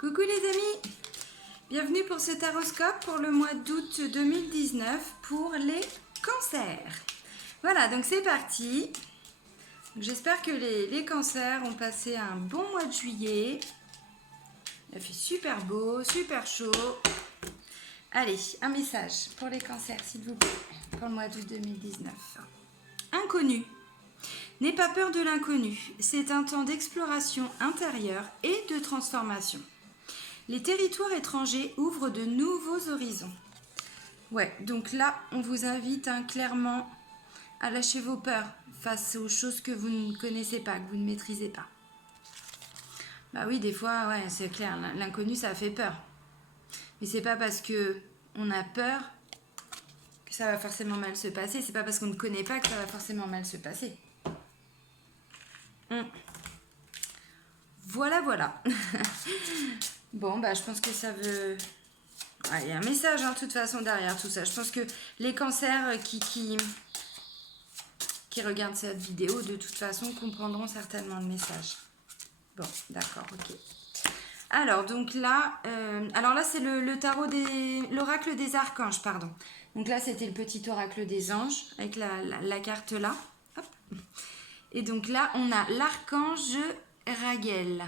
Coucou les amis, bienvenue pour ce taroscope pour le mois d'août 2019 pour les cancers. Voilà, donc c'est parti. J'espère que les cancers ont passé un bon mois de juillet. Il a fait super beau, super chaud. Allez, un message pour les cancers s'il vous plaît, pour le mois d'août 2019. Inconnu. N'aie pas peur de l'inconnu, c'est un temps d'exploration intérieure et de transformation. Les territoires étrangers ouvrent de nouveaux horizons. Ouais, donc là, on vous invite clairement à lâcher vos peurs face aux choses que vous ne connaissez pas, que vous ne maîtrisez pas. Bah oui, des fois, ouais, c'est clair, l'inconnu, ça fait peur. Mais c'est pas parce que on a peur que ça va forcément mal se passer. C'est pas parce qu'on ne connaît pas que ça va forcément mal se passer. Voilà, voilà. Bon, bah je pense que ça veut... Il y a un message, de toute façon, derrière tout ça. Je pense que les cancers qui regardent cette vidéo, de toute façon, comprendront certainement le message. Bon, d'accord, ok. Alors, donc là... alors là, c'est le tarot l'oracle des archanges, pardon. Donc là, c'était le petit oracle des anges, avec la carte là. Hop. Et donc là, on a l'archange Raguel,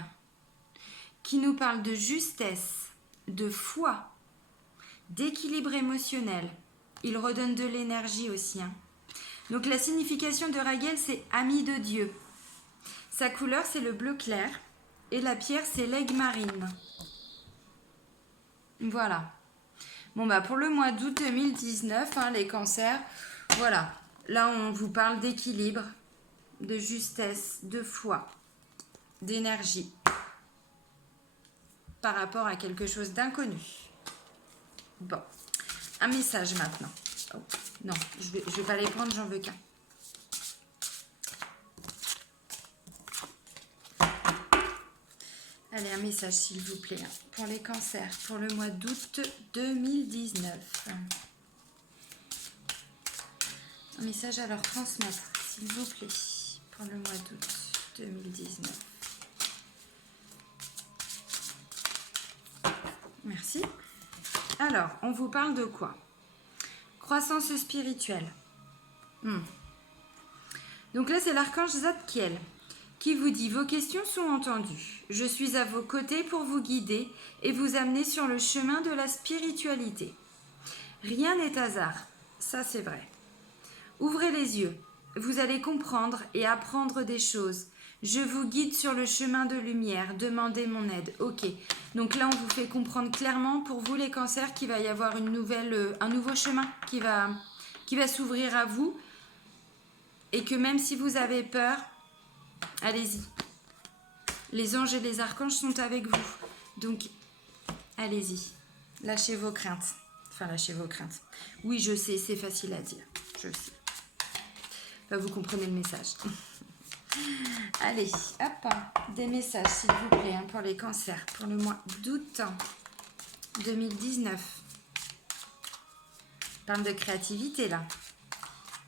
qui nous parle de justesse, de foi, d'équilibre émotionnel. Il redonne de l'énergie aussi. Donc la signification de Raguel, c'est ami de Dieu. Sa couleur, c'est le bleu clair. Et la pierre, c'est l'aigle marine. Voilà. Bon, bah pour le mois d'août 2019, les cancers, voilà. Là, on vous parle d'équilibre, de justesse, de foi, d'énergie par rapport à quelque chose d'inconnu. Bon, un message maintenant. Oh, non, je vais pas les prendre, j'en veux qu'un. Allez, un message s'il vous plaît pour les cancers pour le mois d'août 2019. Un message à leur transmettre s'il vous plaît pour le mois d'août 2019. Merci. Alors, on vous parle de quoi? Croissance spirituelle. Donc là, c'est l'archange Zadkiel qui vous dit « Vos questions sont entendues. Je suis à vos côtés pour vous guider et vous amener sur le chemin de la spiritualité. Rien n'est hasard. » Ça, c'est vrai. Ouvrez les yeux. Vous allez comprendre et apprendre des choses. Je vous guide sur le chemin de lumière. Demandez mon aide. Ok. Donc là, on vous fait comprendre clairement, pour vous les cancers, qu'il va y avoir un nouveau chemin qui va s'ouvrir à vous. Et que même si vous avez peur, allez-y. Les anges et les archanges sont avec vous. Donc, allez-y. Lâchez vos craintes. Enfin, lâchez vos craintes. Oui, je sais, c'est facile à dire. Je sais. Enfin, vous comprenez le message. Allez, hop, des messages s'il vous plaît pour les cancers pour le mois d'août 2019. On parle de créativité là,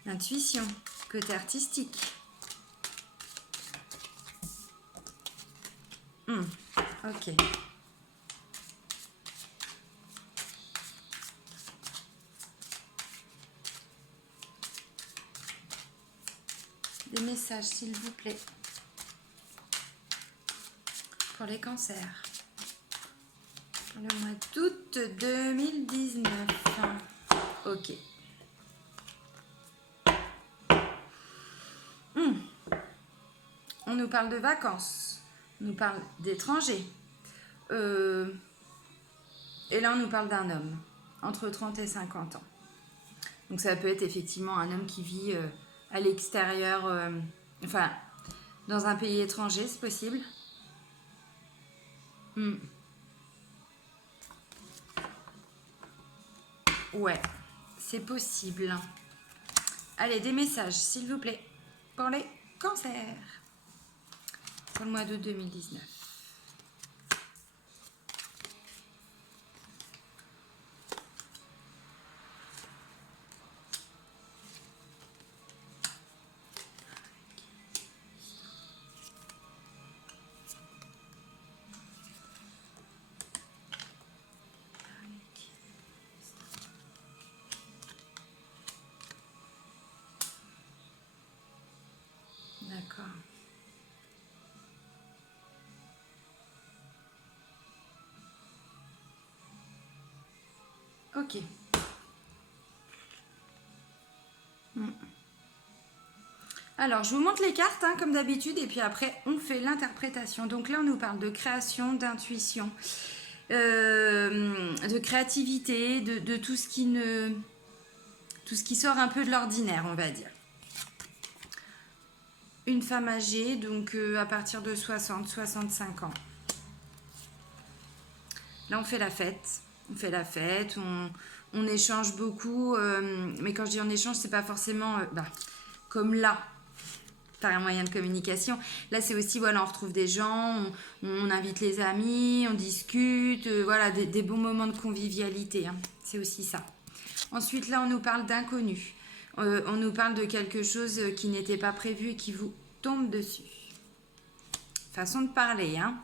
intuition, côté artistique. Ok. Des messages s'il vous plaît pour les cancers pour le mois d'août 2019. Ok. On nous parle de vacances, on nous parle d'étrangers. Et là, on nous parle d'un homme entre 30 et 50 ans. Donc ça peut être effectivement un homme qui vit à l'extérieur, enfin, dans un pays étranger, c'est possible. Ouais, c'est possible. Allez, des messages, s'il vous plaît, pour les cancers. Pour le mois d'août 2019. Ok. Alors, je vous montre les cartes, hein, comme d'habitude, et puis après, on fait l'interprétation. Donc là, on nous parle de création, d'intuition, de créativité, de tout ce qui sort un peu de l'ordinaire, on va dire. Une femme âgée, donc à partir de 60-65 ans. Là, on fait la fête. On échange beaucoup. Mais quand je dis on échange, c'est pas forcément comme là, par un moyen de communication. Là, c'est aussi, voilà, on retrouve des gens, on invite les amis, on discute, voilà, des bons moments de convivialité. Hein. C'est aussi ça. Ensuite, là, on nous parle d'inconnu. On nous parle de quelque chose qui n'était pas prévu et qui vous tombe dessus. Façon de parler, hein.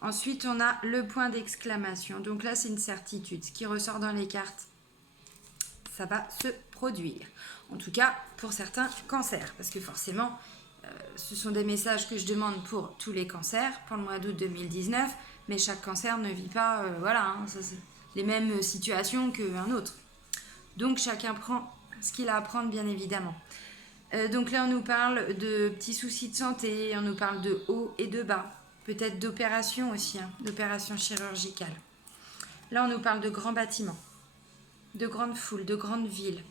Ensuite, on a le point d'exclamation. Donc là, c'est une certitude. Ce qui ressort dans les cartes, ça va se produire. En tout cas, pour certains cancers. Parce que forcément, ce sont des messages que je demande pour tous les cancers, pour le mois d'août 2019. Mais chaque cancer ne vit pas ça, c'est les mêmes situations qu'un autre. Donc, chacun prend ce qu'il a à prendre, bien évidemment. Donc là, on nous parle de petits soucis de santé, on nous parle de haut et de bas. Peut-être d'opération aussi, hein, d'opération chirurgicale. Là, on nous parle de grands bâtiments, de grandes foules, de grandes villes,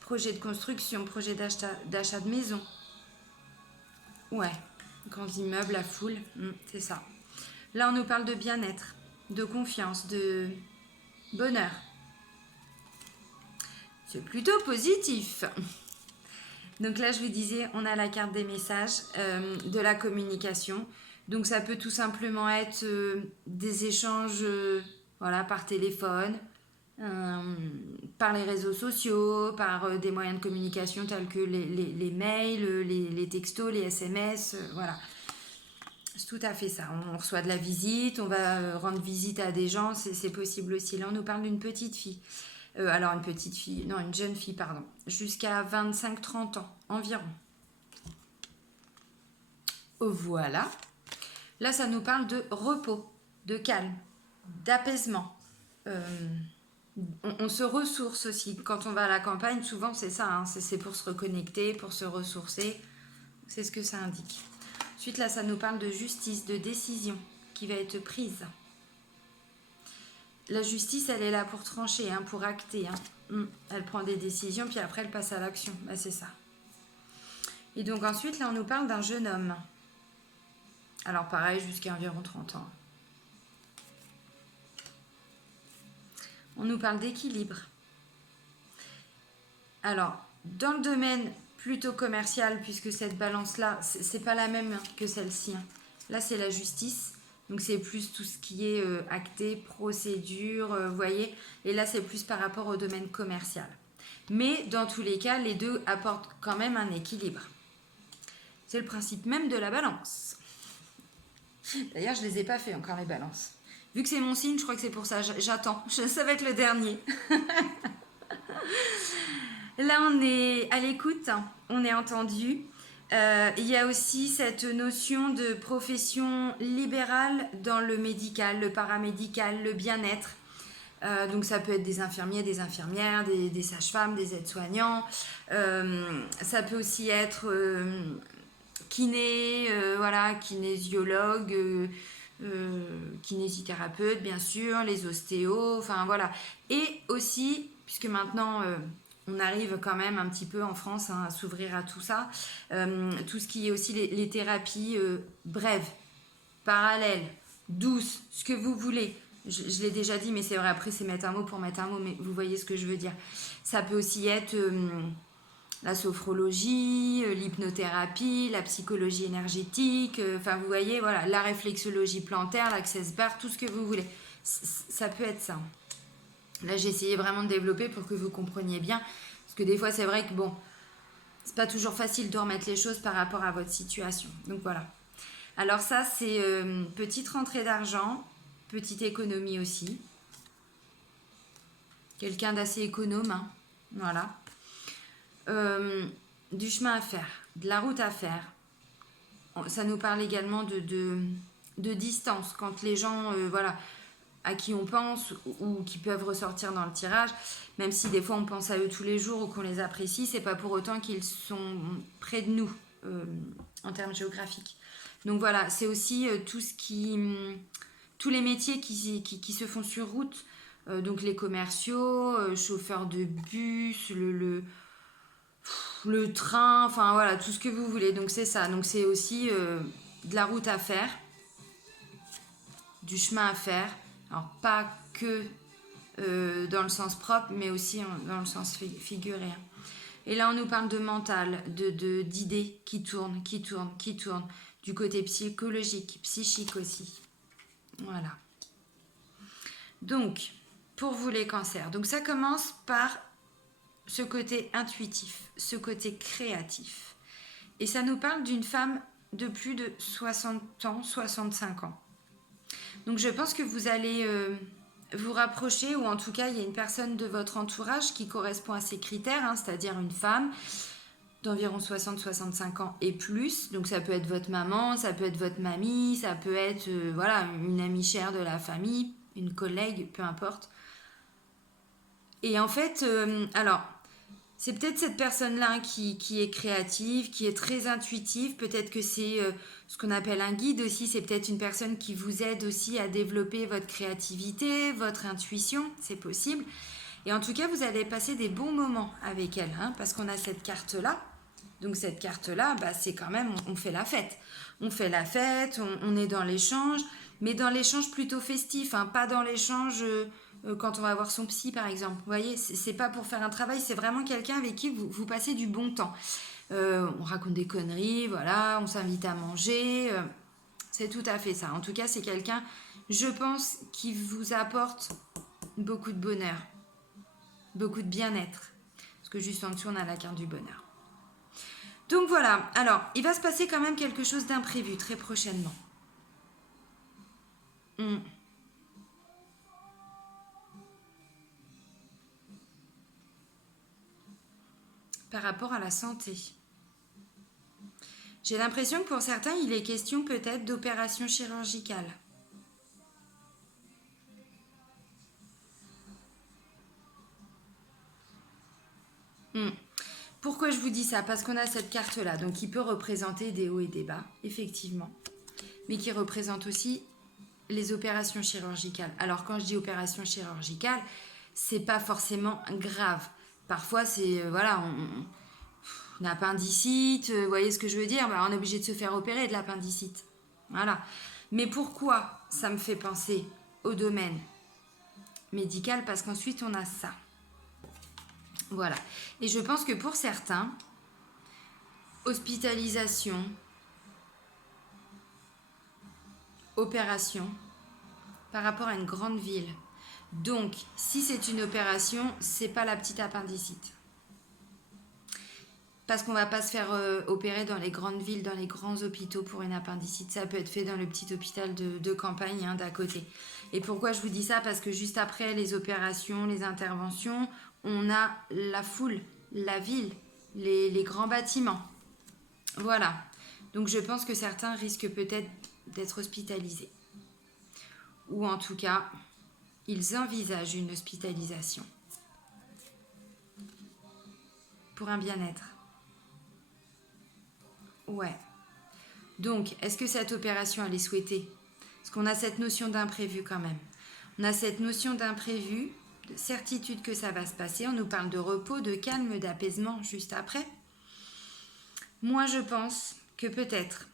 projet de construction, projet d'achat de maison. Ouais, grands immeubles, la foule, c'est ça. Là, on nous parle de bien-être, de confiance, de bonheur. C'est plutôt positif. Donc là, je vous disais, on a la carte des messages, de la communication. Donc ça peut tout simplement être des échanges par téléphone, par les réseaux sociaux, par des moyens de communication tels que les mails, les textos, les SMS, voilà. C'est tout à fait ça. On reçoit de la visite, on va rendre visite à des gens, c'est possible aussi. Là, on nous parle d'une petite fille. Une jeune fille, pardon. Jusqu'à 25-30 ans environ. Voilà. Là, ça nous parle de repos, de calme, d'apaisement. On se ressource aussi. Quand on va à la campagne, souvent, c'est ça. Hein, c'est pour se reconnecter, pour se ressourcer. C'est ce que ça indique. Ensuite, là, ça nous parle de justice, de décision qui va être prise. La justice, elle est là pour trancher, hein, pour acter. Hein. Elle prend des décisions, puis après, elle passe à l'action. C'est ça. Et donc, ensuite, là, on nous parle d'un jeune homme. Alors pareil, jusqu'à environ 30 ans. On nous parle d'équilibre. Alors, dans le domaine plutôt commercial, puisque cette balance-là, c'est pas la même que celle-ci. Hein. Là, c'est la justice. Donc, c'est plus tout ce qui est acté, procédure, vous voyez. Et là, c'est plus par rapport au domaine commercial. Mais dans tous les cas, les deux apportent quand même un équilibre. C'est le principe même de la balance. D'ailleurs, je ne les ai pas fait encore, les balances. Vu que c'est mon signe, je crois que c'est pour ça. J'attends. Ça va être le dernier. Là, on est à l'écoute. On est entendu. Il y a aussi cette notion de profession libérale dans le médical, le paramédical, le bien-être. Donc, ça peut être des infirmiers, des infirmières, des sages-femmes, des aides-soignants. Ça peut aussi être... kiné, kinésiologue, kinésithérapeute, bien sûr, les ostéos, enfin voilà. Et aussi, puisque maintenant on arrive quand même un petit peu en France à s'ouvrir à tout ça, tout ce qui est aussi les thérapies brèves, parallèles, douces, ce que vous voulez. Je l'ai déjà dit, mais c'est vrai, après c'est mettre un mot pour mettre un mot, mais vous voyez ce que je veux dire. Ça peut aussi être... la sophrologie, l'hypnothérapie, la psychologie énergétique, vous voyez, voilà, la réflexologie plantaire, l'access bar, tout ce que vous voulez. Ça peut être ça. Là, j'ai essayé vraiment de développer pour que vous compreniez bien, parce que des fois, c'est vrai que c'est pas toujours facile de remettre les choses par rapport à votre situation. Donc voilà. Alors ça, c'est petite rentrée d'argent, petite économie aussi. Quelqu'un d'assez économe, hein. Voilà. Du chemin à faire, de la route à faire. Ça nous parle également de distance, quand les gens à qui on pense ou qui peuvent ressortir dans le tirage, même si des fois on pense à eux tous les jours ou qu'on les apprécie, c'est pas pour autant qu'ils sont près de nous en termes géographiques. Donc voilà, c'est aussi tous les métiers qui se font sur route, donc les commerciaux, chauffeurs de bus, le train, enfin voilà, tout ce que vous voulez. Donc c'est ça, donc c'est aussi de la route à faire, du chemin à faire, alors pas que dans le sens propre, mais aussi dans le sens figuré. Et là, on nous parle de mental, d'idées qui tournent, du côté psychologique, psychique aussi. Voilà. Donc, pour vous les cancers, donc ça commence par ce côté intuitif, ce côté créatif. Et ça nous parle d'une femme de plus de 60 ans, 65 ans. Donc je pense que vous allez vous rapprocher, ou en tout cas il y a une personne de votre entourage qui correspond à ces critères, hein, c'est-à-dire une femme d'environ 60-65 ans et plus. Donc ça peut être votre maman, ça peut être votre mamie, ça peut être voilà, une amie chère de la famille, une collègue, peu importe. Et en fait, alors, c'est peut-être cette personne-là qui est créative, qui est très intuitive. Peut-être que c'est ce qu'on appelle un guide aussi. C'est peut-être une personne qui vous aide aussi à développer votre créativité, votre intuition. C'est possible. Et en tout cas, vous allez passer des bons moments avec elle, hein, parce qu'on a cette carte-là. Donc cette carte-là, bah, c'est quand même, on fait la fête. On fait la fête, on est dans l'échange, mais dans l'échange plutôt festif, hein, pas dans l'échange quand on va voir son psy, par exemple. Vous voyez, c'est pas pour faire un travail, c'est vraiment quelqu'un avec qui vous passez du bon temps. On raconte des conneries, voilà, on s'invite à manger. C'est tout à fait ça. En tout cas, c'est quelqu'un, je pense, qui vous apporte beaucoup de bonheur, beaucoup de bien-être. Parce que juste en dessous, on a la carte du bonheur. Donc voilà, alors, il va se passer quand même quelque chose d'imprévu très prochainement. Par rapport à la santé. J'ai l'impression que pour certains, il est question peut-être d'opération chirurgicale. Pourquoi je vous dis ça? Parce qu'on a cette carte-là, donc qui peut représenter des hauts et des bas, effectivement, mais qui représente aussi les opérations chirurgicales. Alors quand je dis opération chirurgicale, c'est pas forcément grave. Parfois c'est voilà, une appendicite, vous voyez ce que je veux dire, bah, on est obligé de se faire opérer de l'appendicite. Voilà. Mais pourquoi ça me fait penser au domaine médical? Parce qu'ensuite on a ça. Voilà. Et je pense que pour certains, hospitalisation, opération, par rapport à une grande ville. Donc, si c'est une opération, c'est pas la petite appendicite. Parce qu'on va pas se faire opérer dans les grandes villes, dans les grands hôpitaux pour une appendicite. Ça peut être fait dans le petit hôpital de campagne, hein, d'à côté. Et pourquoi je vous dis ça? Parce que juste après les opérations, les interventions, on a la foule, la ville, les grands bâtiments. Voilà. Donc je pense que certains risquent peut-être d'être hospitalisés. Ou en tout cas, ils envisagent une hospitalisation. Pour un bien-être. Ouais. Donc, est-ce que cette opération, elle est souhaitée? Parce qu'on a cette notion d'imprévu quand même. On a cette notion d'imprévu, de certitude que ça va se passer. On nous parle de repos, de calme, d'apaisement juste après. Moi, je pense que peut-être...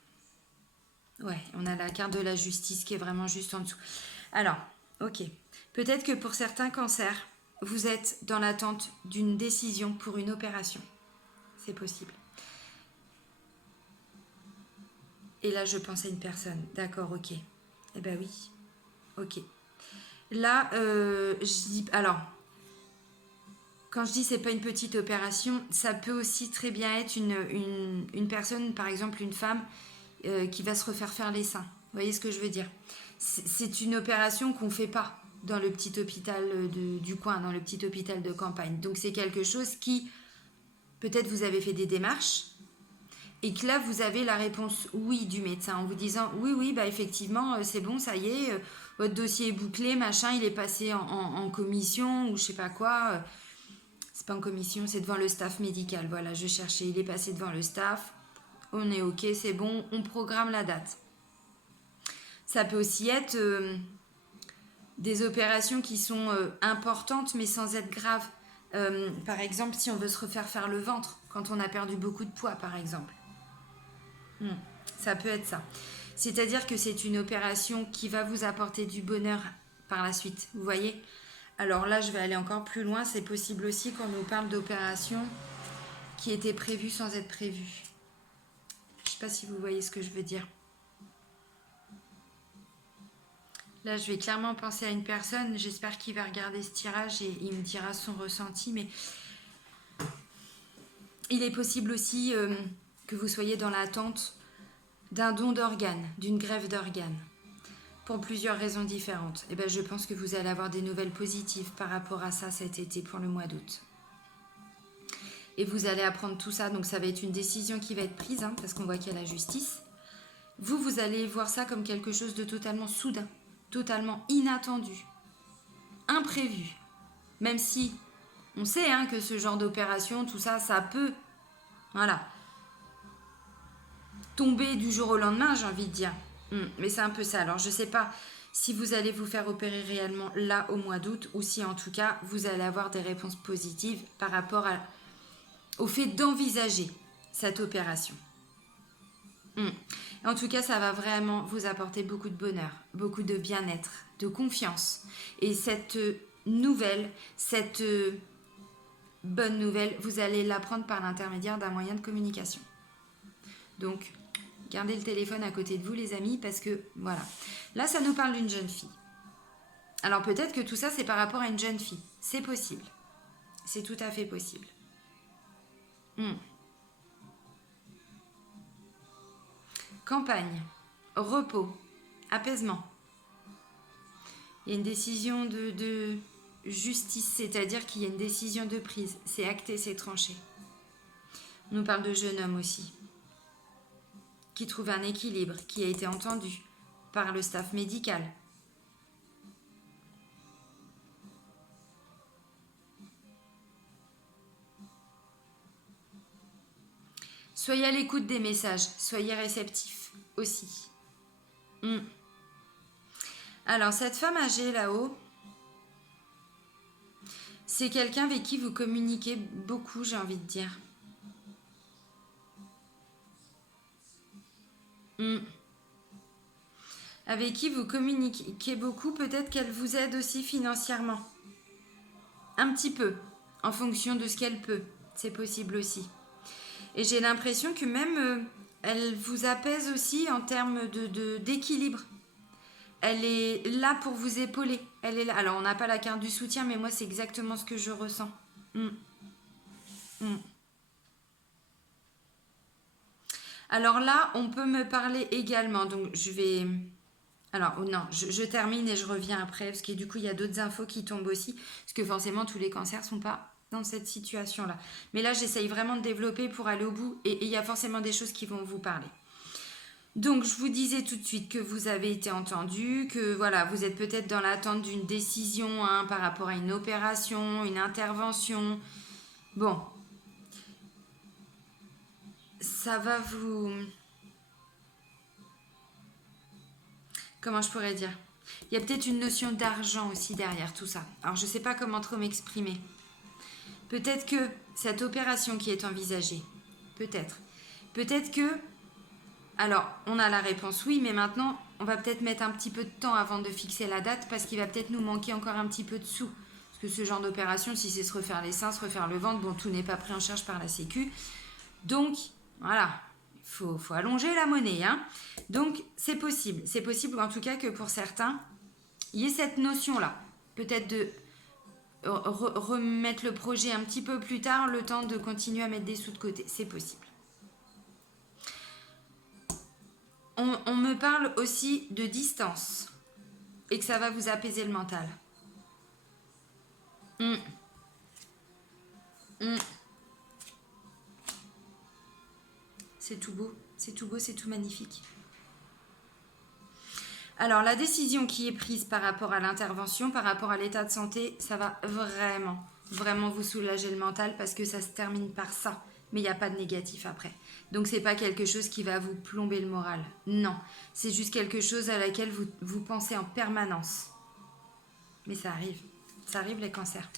Ouais, on a la carte de la justice qui est vraiment juste en dessous. Alors, ok. Peut-être que pour certains cancers, vous êtes dans l'attente d'une décision pour une opération. C'est possible. Et là, je pense à une personne. D'accord, ok. Eh ben oui. Ok. Là, je dis... Alors, quand je dis c'est pas une petite opération, ça peut aussi très bien être une personne, par exemple une femme, qui va se refaire faire les seins. Vous voyez ce que je veux dire? C'est une opération qu'on ne fait pas dans le petit hôpital du coin, dans le petit hôpital de campagne. Donc c'est quelque chose qui, peut-être vous avez fait des démarches, Et que là, vous avez la réponse oui du médecin en vous disant oui, bah effectivement, c'est bon, ça y est, votre dossier est bouclé, machin, il est passé en commission ou je sais pas quoi. C'est pas en commission, c'est devant le staff médical. Voilà, je cherchais, il est passé devant le staff. On est ok, c'est bon, on programme la date. Ça peut aussi être des opérations qui sont importantes mais sans être graves. Par exemple, si on veut se refaire faire le ventre quand on a perdu beaucoup de poids, par exemple. Ça peut être ça. C'est-à-dire que c'est une opération qui va vous apporter du bonheur par la suite. Vous voyez? Alors là, je vais aller encore plus loin. C'est possible aussi qu'on nous parle d'opérations qui étaient prévues sans être prévues. Je ne sais pas si vous voyez ce que je veux dire. Là, je vais clairement penser à une personne. J'espère qu'il va regarder ce tirage et il me dira son ressenti. Mais il est possible aussi que vous soyez dans l'attente d'un don d'organes, d'une greffe d'organes, pour plusieurs raisons différentes. Et ben, je pense que vous allez avoir des nouvelles positives par rapport à ça cet été pour le mois d'août. Et vous allez apprendre tout ça, donc ça va être une décision qui va être prise, hein, parce qu'on voit qu'il y a la justice. Vous allez voir ça comme quelque chose de totalement soudain, totalement inattendu, imprévu. Même si on sait hein, que ce genre d'opération, tout ça, ça peut, voilà, tomber du jour au lendemain, j'ai envie de dire. Mais c'est un peu ça. Alors, je ne sais pas si vous allez vous faire opérer réellement là au mois d'août ou si en tout cas, vous allez avoir des réponses positives par rapport au fait d'envisager cette opération. En tout cas, ça va vraiment vous apporter beaucoup de bonheur, beaucoup de bien-être, de confiance. Et cette nouvelle, cette bonne nouvelle, vous allez l'apprendre par l'intermédiaire d'un moyen de communication. Donc, gardez le téléphone à côté de vous, les amis, parce que, voilà. Là, ça nous parle d'une jeune fille. Alors, peut-être que tout ça, c'est par rapport à une jeune fille. C'est possible. C'est tout à fait possible. Campagne, repos, apaisement. Il y a une décision de justice, c'est-à-dire qu'il y a une décision de prise. C'est acté, c'est tranché. On nous parle de jeune homme aussi, qui trouve un équilibre, qui a été entendu par le staff médical. Soyez à l'écoute des messages, soyez réceptifs aussi. Alors, cette femme âgée là-haut, c'est quelqu'un avec qui vous communiquez beaucoup, j'ai envie de dire. Avec qui vous communiquez beaucoup, peut-être qu'elle vous aide aussi financièrement. Un petit peu, en fonction de ce qu'elle peut. C'est possible aussi. Et j'ai l'impression que même elle vous apaise aussi en termes d'équilibre. Elle est là pour vous épauler. Elle est là. Alors, on n'a pas la carte du soutien, mais moi, c'est exactement ce que je ressens. Alors là, on peut me parler également. Donc, je vais... Alors, non, je termine et je reviens après, parce que du coup, il y a d'autres infos qui tombent aussi, parce que forcément, tous les cancers ne sont pas dans cette situation-là. Mais là, j'essaye vraiment de développer pour aller au bout, et il y a forcément des choses qui vont vous parler. Donc, je vous disais tout de suite que vous avez été entendu, que voilà, vous êtes peut-être dans l'attente d'une décision hein, par rapport à une opération, une intervention. Bon, ça va vous... Comment je pourrais dire? Il y a peut-être une notion d'argent aussi derrière tout ça. Alors, je ne sais pas comment trop m'exprimer. Peut-être que cette opération qui est envisagée, peut-être que... Alors, on a la réponse oui, mais maintenant, on va peut-être mettre un petit peu de temps avant de fixer la date parce qu'il va peut-être nous manquer encore un petit peu de sous. Parce que ce genre d'opération, si c'est se refaire les seins, se refaire le ventre, bon, tout n'est pas pris en charge par la Sécu. Donc, voilà, il faut allonger la monnaie. Hein. Donc, c'est possible. C'est possible en tout cas que pour certains, il y ait cette notion-là. Peut-être de remettre le projet un petit peu plus tard, le temps de continuer à mettre des sous de côté. C'est possible. On me parle aussi de distance et que ça va vous apaiser le mental. C'est tout beau, c'est tout beau, c'est tout magnifique. Alors, la décision qui est prise par rapport à l'intervention, par rapport à l'état de santé, ça va vraiment vous soulager le mental parce que ça se termine par ça. Mais il n'y a pas de négatif après. Donc, c'est pas quelque chose qui va vous plomber le moral. Non, c'est juste quelque chose à laquelle vous pensez en permanence. Mais ça arrive les cancers.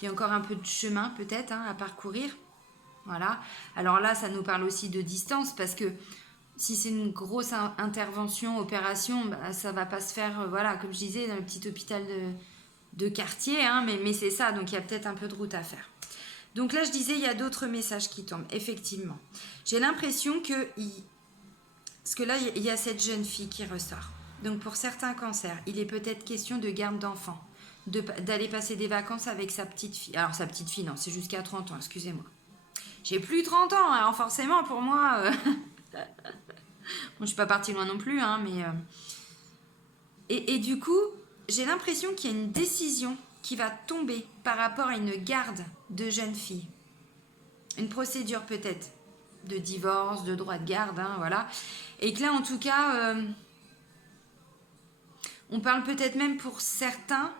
Il y a encore un peu de chemin peut-être à parcourir. Voilà. Alors là, ça nous parle aussi de distance parce que si c'est une grosse intervention, opération, bah, ça va pas se faire, voilà, comme je disais, dans le petit hôpital de quartier, mais c'est ça, donc il y a peut-être un peu de route à faire. Donc là, je disais, il y a d'autres messages qui tombent, effectivement. J'ai l'impression que... Parce que là, il y a cette jeune fille qui ressort. Donc pour certains cancers, il est peut-être question de garde d'enfant, d'aller passer des vacances avec sa petite fille. Alors sa petite fille, non, c'est jusqu'à 30 ans, excusez-moi. J'ai plus 30 ans, alors forcément, pour moi... Bon, je suis pas partie loin non plus, mais... Et du coup, j'ai l'impression qu'il y a une décision qui va tomber par rapport à une garde de jeune fille. Une procédure peut-être de divorce, de droit de garde, voilà. Et que là, en tout cas, on parle peut-être même pour certains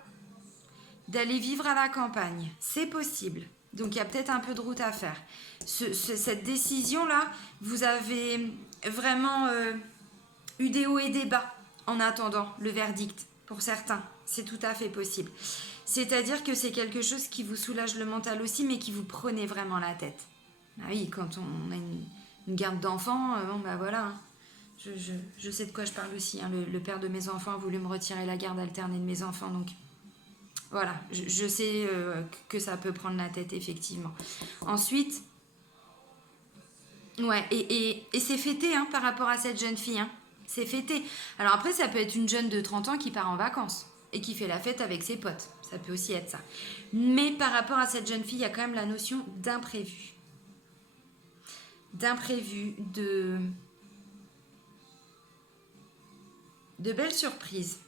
d'aller vivre à la campagne. C'est possible. Donc, il y a peut-être un peu de route à faire. Cette décision-là, vous avez vraiment eu des hauts et des bas en attendant le verdict. Pour certains, c'est tout à fait possible. C'est-à-dire que c'est quelque chose qui vous soulage le mental aussi, mais qui vous prenez vraiment la tête. Ah oui, quand on a une garde d'enfants, bon bah voilà, je sais de quoi je parle aussi. Le père de mes enfants a voulu me retirer la garde alternée de mes enfants, donc voilà, je sais que ça peut prendre la tête, effectivement. Ensuite, ouais, et c'est fêté par rapport à cette jeune fille, c'est fêté. Alors après, ça peut être une jeune de 30 ans qui part en vacances et qui fait la fête avec ses potes. Ça peut aussi être ça. Mais par rapport à cette jeune fille, il y a quand même la notion d'imprévu. D'imprévu, de belles surprises.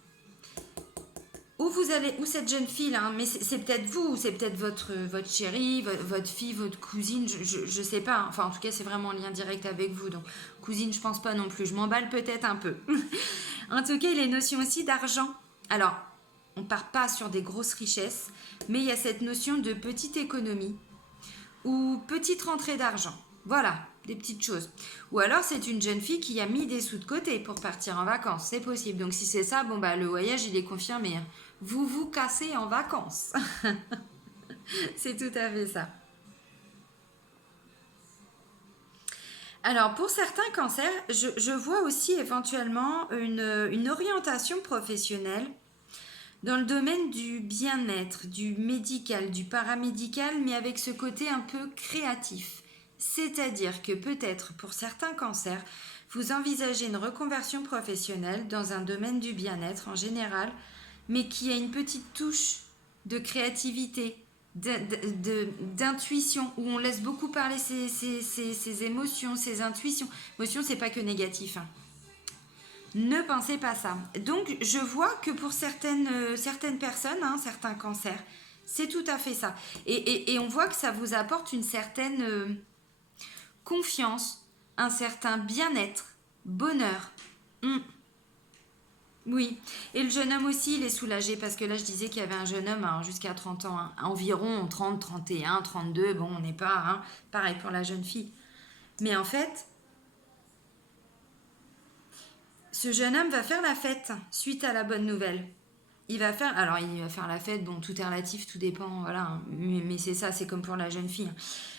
Où cette jeune fille là, mais c'est peut-être vous, c'est peut-être votre chérie, votre fille, votre cousine, je sais pas. Enfin, en tout cas, c'est vraiment en lien direct avec vous. Donc, cousine, je pense pas non plus. Je m'emballe peut-être un peu. En tout cas, il y a une notion aussi d'argent. Alors, on part pas sur des grosses richesses, mais il y a cette notion de petite économie ou petite rentrée d'argent. Voilà, des petites choses. Ou alors, c'est une jeune fille qui a mis des sous de côté pour partir en vacances. C'est possible. Donc, si c'est ça, bon, bah, le voyage, il est confirmé. Vous vous cassez en vacances. C'est tout à fait ça. Alors, pour certains cancers, je vois aussi éventuellement une orientation professionnelle dans le domaine du bien-être, du médical, du paramédical, mais avec ce côté un peu créatif. C'est-à-dire que peut-être pour certains cancers, vous envisagez une reconversion professionnelle dans un domaine du bien-être en général, mais qui a une petite touche de créativité, d'intuition, où on laisse beaucoup parler ses émotions, ses intuitions. Émotions, c'est pas que négatif. Ne pensez pas ça. Donc, je vois que pour certaines personnes, certains cancers, c'est tout à fait ça. Et on voit que ça vous apporte une certaine confiance, un certain bien-être, bonheur. Oui, et le jeune homme aussi, il est soulagé parce que là, je disais qu'il y avait un jeune homme jusqu'à 30 ans, environ 30, 31, 32, bon, on n'est pas, pareil pour la jeune fille. Mais en fait, ce jeune homme va faire la fête suite à la bonne nouvelle. Il va faire la fête, bon, tout est relatif, tout dépend, voilà, mais c'est ça, c'est comme pour la jeune fille.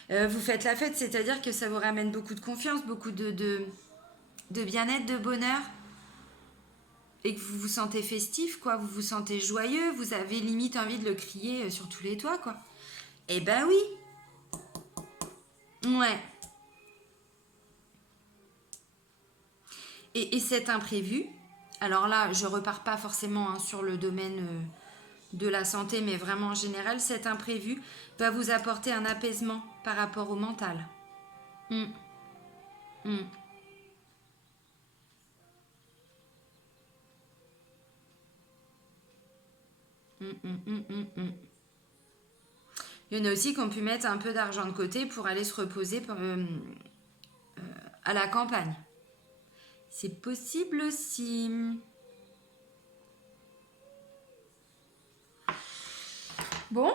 Vous faites la fête, c'est-à-dire que ça vous ramène beaucoup de confiance, beaucoup de bien-être, de bonheur, et que vous vous sentez festif, quoi, vous vous sentez joyeux, vous avez limite envie de le crier sur tous les toits, quoi. Eh ben oui. Ouais. Et cet imprévu, alors là, je repars pas forcément sur le domaine de la santé, mais vraiment en général, cet imprévu va vous apporter un apaisement par rapport au mental. Mm. Mm. Il y en a aussi qui ont pu mettre un peu d'argent de côté pour aller se reposer à la campagne. C'est possible aussi. Bon,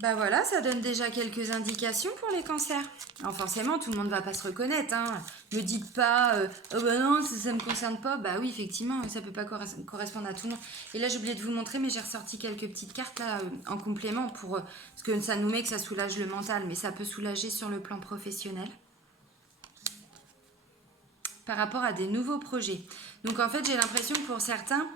bah voilà, ça donne déjà quelques indications pour les cancers. Alors forcément, tout le monde ne va pas se reconnaître. Hein. Ne dites pas, oh bah non, ça ne me concerne pas. Bah oui, effectivement, ça ne peut pas correspondre à tout le monde. Et là, j'ai oublié de vous montrer, mais j'ai ressorti quelques petites cartes là en complément parce que ça nous met que ça soulage le mental, mais ça peut soulager sur le plan professionnel. Par rapport à des nouveaux projets. Donc en fait, j'ai l'impression que pour certains,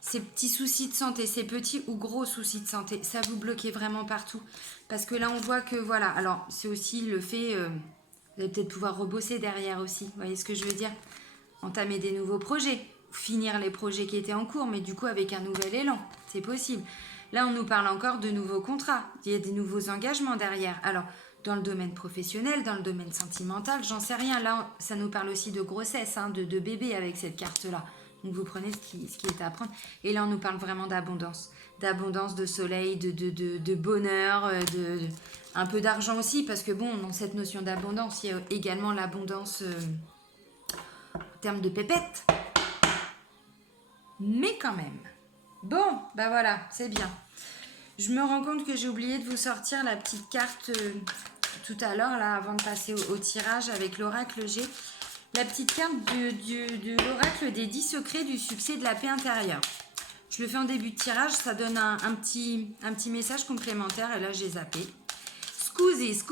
ces petits soucis de santé, ces petits ou gros soucis de santé, ça vous bloquait vraiment partout. Parce que là, on voit que voilà, alors c'est aussi le fait, vous allez peut-être pouvoir rebosser derrière aussi, vous voyez ce que je veux dire? Entamer des nouveaux projets, finir les projets qui étaient en cours, mais du coup avec un nouvel élan, c'est possible. Là, on nous parle encore de nouveaux contrats, il y a des nouveaux engagements derrière. Alors, dans le domaine professionnel, dans le domaine sentimental, j'en sais rien. Là, ça nous parle aussi de grossesse, hein, de bébé avec cette carte-là. Donc, vous prenez ce qui est à apprendre. Et là, on nous parle vraiment d'abondance. D'abondance, de soleil, de bonheur, un peu d'argent aussi. Parce que bon, dans cette notion d'abondance, il y a également l'abondance en termes de pépettes. Mais quand même. Bon, bah voilà, c'est bien. Je me rends compte que j'ai oublié de vous sortir la petite carte tout à l'heure, là, avant de passer au tirage avec l'oracle G. La petite carte de l'oracle des 10 secrets du succès de la paix intérieure. Je le fais en début de tirage, ça donne un petit message complémentaire, et là, j'ai zappé. Scusi.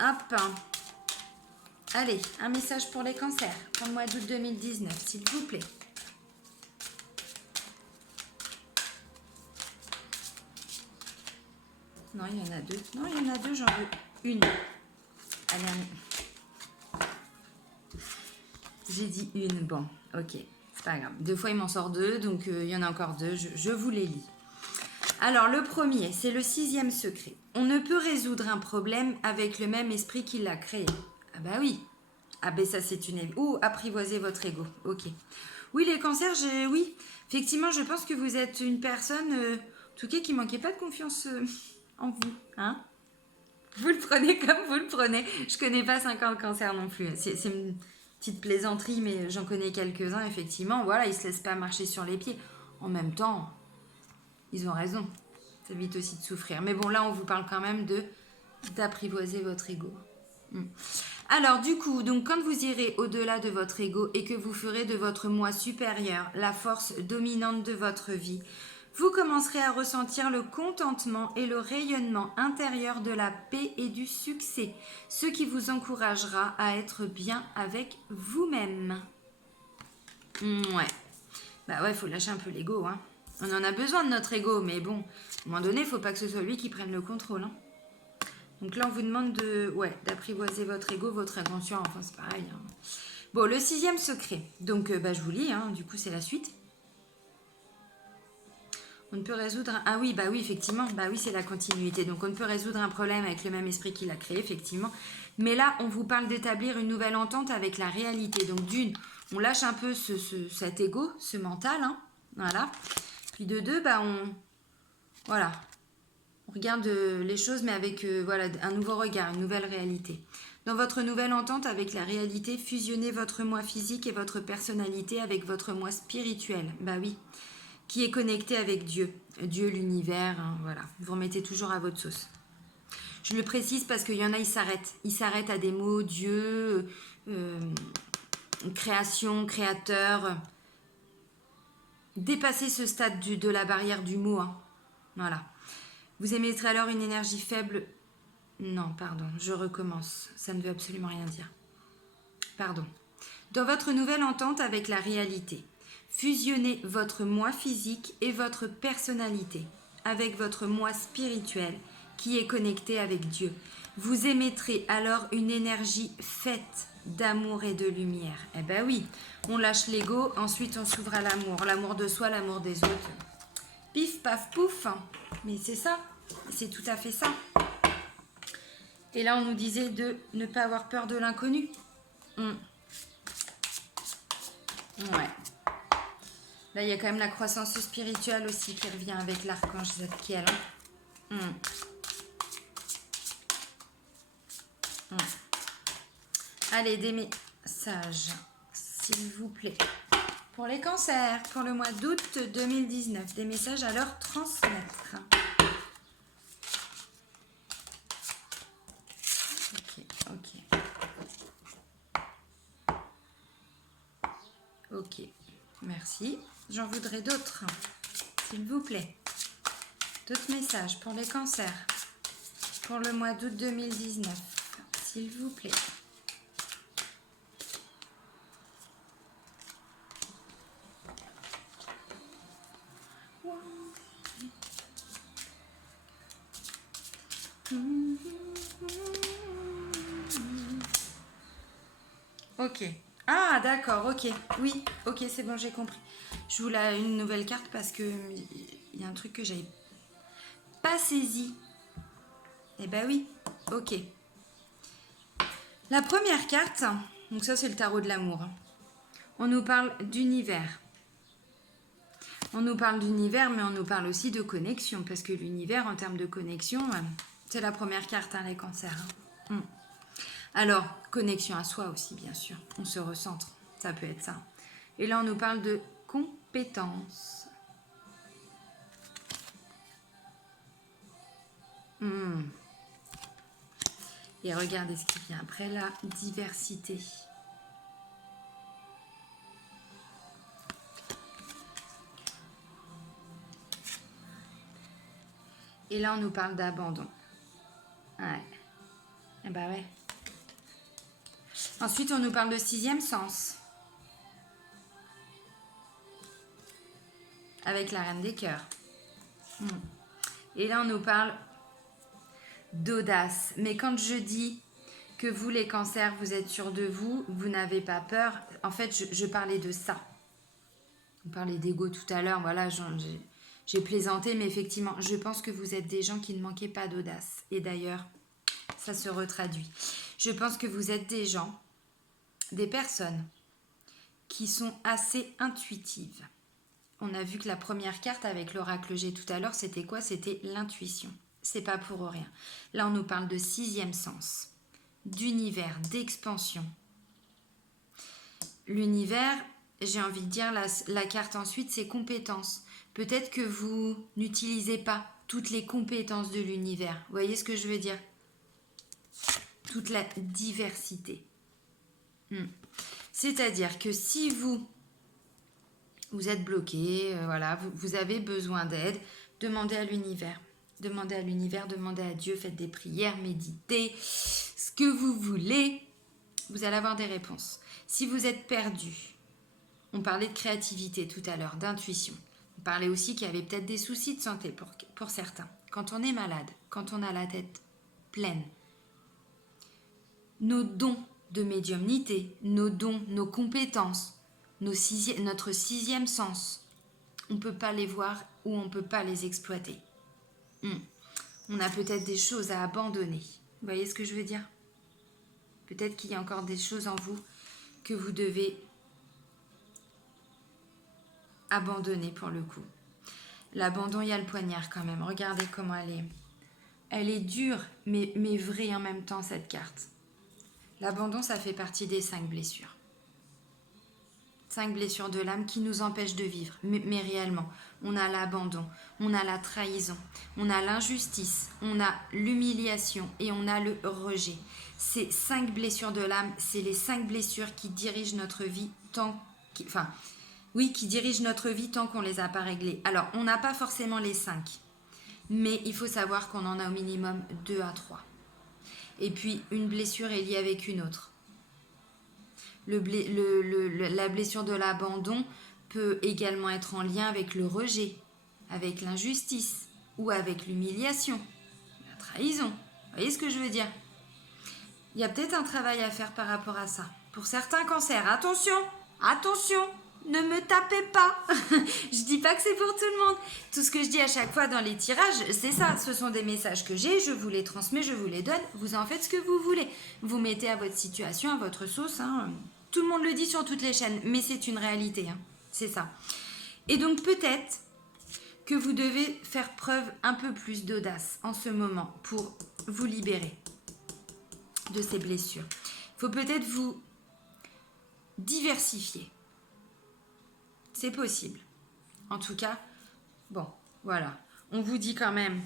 Hop. Allez, un message pour les cancers, pour le mois d'août 2019, s'il vous plaît. Non, il y en a deux. Non, il y en a deux, j'en veux une. Allez, j'ai dit une. Bon, ok. C'est pas grave. Deux fois, il m'en sort deux, donc il y en a encore deux. Je vous les lis. Alors, le premier, c'est le 6e secret. On ne peut résoudre un problème avec le même esprit qui l'a créé. Ah bah oui. Ah ben ça, c'est une... Ou apprivoiser votre ego. Ok. Oui, les cancers, oui. Effectivement, je pense que vous êtes une personne, en tout cas, qui manquait pas de confiance... en vous, hein? Vous le prenez comme vous le prenez. Je connais pas 50 cancers non plus. C'est une petite plaisanterie, mais j'en connais quelques-uns, effectivement. Voilà, ils se laissent pas marcher sur les pieds. En même temps, ils ont raison. Ça évite aussi de souffrir. Mais bon, là, on vous parle quand même d'apprivoiser votre ego. Alors, du coup, donc, quand vous irez au-delà de votre ego et que vous ferez de votre moi supérieur la force dominante de votre vie, vous commencerez à ressentir le contentement et le rayonnement intérieur de la paix et du succès, ce qui vous encouragera à être bien avec vous-même. Ouais. Bah ouais, faut lâcher un peu l'ego, hein. On en a besoin de notre ego, mais bon, à un moment donné, il faut pas que ce soit lui qui prenne le contrôle, hein. Donc là, on vous demande d'apprivoiser votre ego, votre inconscient, enfin c'est pareil, hein. Bon, le 6e secret. Donc, je vous lis, hein, du coup, c'est la suite. On ne peut résoudre... Ah oui, bah oui, effectivement. Bah oui, c'est la continuité. Donc, on ne peut résoudre un problème avec le même esprit qui l'a créé, effectivement. Mais là, on vous parle d'établir une nouvelle entente avec la réalité. Donc, d'une, on lâche un peu cet ego, ce mental, hein, voilà. Puis de deux, voilà. On regarde les choses, mais avec un nouveau regard, une nouvelle réalité. Dans votre nouvelle entente avec la réalité, fusionnez votre moi physique et votre personnalité avec votre moi spirituel. Bah oui. Qui est connecté avec Dieu. Dieu, l'univers, hein, voilà. Vous remettez toujours à votre sauce. Je le précise parce qu'il y en a, ils s'arrêtent. Ils s'arrêtent à des mots, Dieu, création, créateur. Dépassez ce stade de la barrière du mot, hein. Voilà. Vous émettrez alors une énergie faible. Non, pardon, je recommence. Ça ne veut absolument rien dire. Pardon. Dans votre nouvelle entente avec la réalité, fusionnez votre moi physique et votre personnalité avec votre moi spirituel qui est connecté avec Dieu. Vous émettrez alors une énergie faite d'amour et de lumière. Eh ben oui, on lâche l'ego, ensuite on s'ouvre à l'amour. L'amour de soi, l'amour des autres. Pif, paf, pouf. Mais c'est ça, c'est tout à fait ça. Et là, on nous disait de ne pas avoir peur de l'inconnu. Ouais. Là, il y a quand même la croissance spirituelle aussi qui revient avec l'archange Zadkiel. Allez, des messages, s'il vous plaît. Pour les cancers, pour le mois d'août 2019, des messages à leur transmettre. Ok. Ok, merci. J'en voudrais d'autres, s'il vous plaît. D'autres messages pour les cancers, pour le mois d'août 2019, s'il vous plaît. Ok. Ah, d'accord, ok. Oui, ok, c'est bon, j'ai compris. Je voulais une nouvelle carte parce que il y a un truc que j'avais pas saisi. Eh ben oui, ok. La première carte, donc ça c'est le tarot de l'amour. On nous parle d'univers. On nous parle d'univers, mais on nous parle aussi de connexion, parce que l'univers, en termes de connexion, c'est la première carte, hein, les cancers. Alors, connexion à soi aussi, bien sûr. On se recentre, ça peut être ça. Et là, on nous parle de compétences. Et regardez ce qui vient après, la diversité. Et là, on nous parle d'abandon. Ouais. Eh ben ouais. Ensuite, on nous parle de sixième sens. Avec la reine des cœurs. Et là, on nous parle d'audace. Mais quand je dis que vous, les cancers, vous êtes sûrs de vous, vous n'avez pas peur, en fait, je parlais de ça. On parlait d'ego tout à l'heure, voilà, j'ai plaisanté, mais effectivement, je pense que vous êtes des gens qui ne manquaient pas d'audace. Et d'ailleurs, ça se retraduit. Je pense que vous êtes des gens, des personnes qui sont assez intuitives. On a vu que la première carte avec l'oracle G tout à l'heure, c'était quoi? C'était l'intuition. C'est pas pour rien. Là, on nous parle de sixième sens, d'univers, d'expansion. L'univers, j'ai envie de dire, la carte ensuite, c'est compétences. Peut-être que vous n'utilisez pas toutes les compétences de l'univers. Vous voyez ce que je veux dire? Toute la diversité. C'est-à-dire que si vous êtes bloqué, voilà, vous avez besoin d'aide, demandez à l'univers. Demandez à l'univers, demandez à Dieu, faites des prières, méditez, ce que vous voulez, vous allez avoir des réponses. Si vous êtes perdu, on parlait de créativité tout à l'heure, d'intuition. On parlait aussi qu'il y avait peut-être des soucis de santé pour certains. Quand on est malade, quand on a la tête pleine, nos dons de médiumnité, nos dons, nos compétences, notre sixième sens, on ne peut pas les voir ou on ne peut pas les exploiter. On a peut-être des choses à abandonner. Vous voyez ce que je veux dire? Peut-être qu'il y a encore des choses en vous que vous devez abandonner pour le coup. L'abandon, il y a le poignard quand même. Regardez comment elle est. Elle est dure, mais vraie en même temps, cette carte. L'abandon, ça fait partie des 5 blessures. 5 blessures de l'âme qui nous empêchent de vivre. Mais réellement, on a l'abandon, on a la trahison, on a l'injustice, on a l'humiliation et on a le rejet. Ces 5 blessures de l'âme, c'est les 5 blessures qui dirigent notre vie qui dirigent notre vie tant qu'on ne les a pas réglées. Alors, on n'a pas forcément les 5, mais il faut savoir qu'on en a au minimum 2 à 3. Et puis, une blessure est liée avec une autre. La blessure de l'abandon peut également être en lien avec le rejet, avec l'injustice ou avec l'humiliation, la trahison. Vous voyez ce que je veux dire? Il y a peut-être un travail à faire par rapport à ça. Pour certains cancers, attention, ne me tapez pas. Je dis pas que c'est pour tout le monde. Tout ce que je dis à chaque fois dans les tirages, c'est ça. Ce sont des messages que j'ai, je vous les transmets, je vous les donne. Vous en faites ce que vous voulez. Vous mettez à votre situation, à votre sauce. Tout le monde le dit sur toutes les chaînes, mais c'est une réalité. C'est ça. Et donc peut-être que vous devez faire preuve un peu plus d'audace en ce moment pour vous libérer de ces blessures. Il faut peut-être vous diversifier. C'est possible. En tout cas, bon, voilà. On vous dit quand même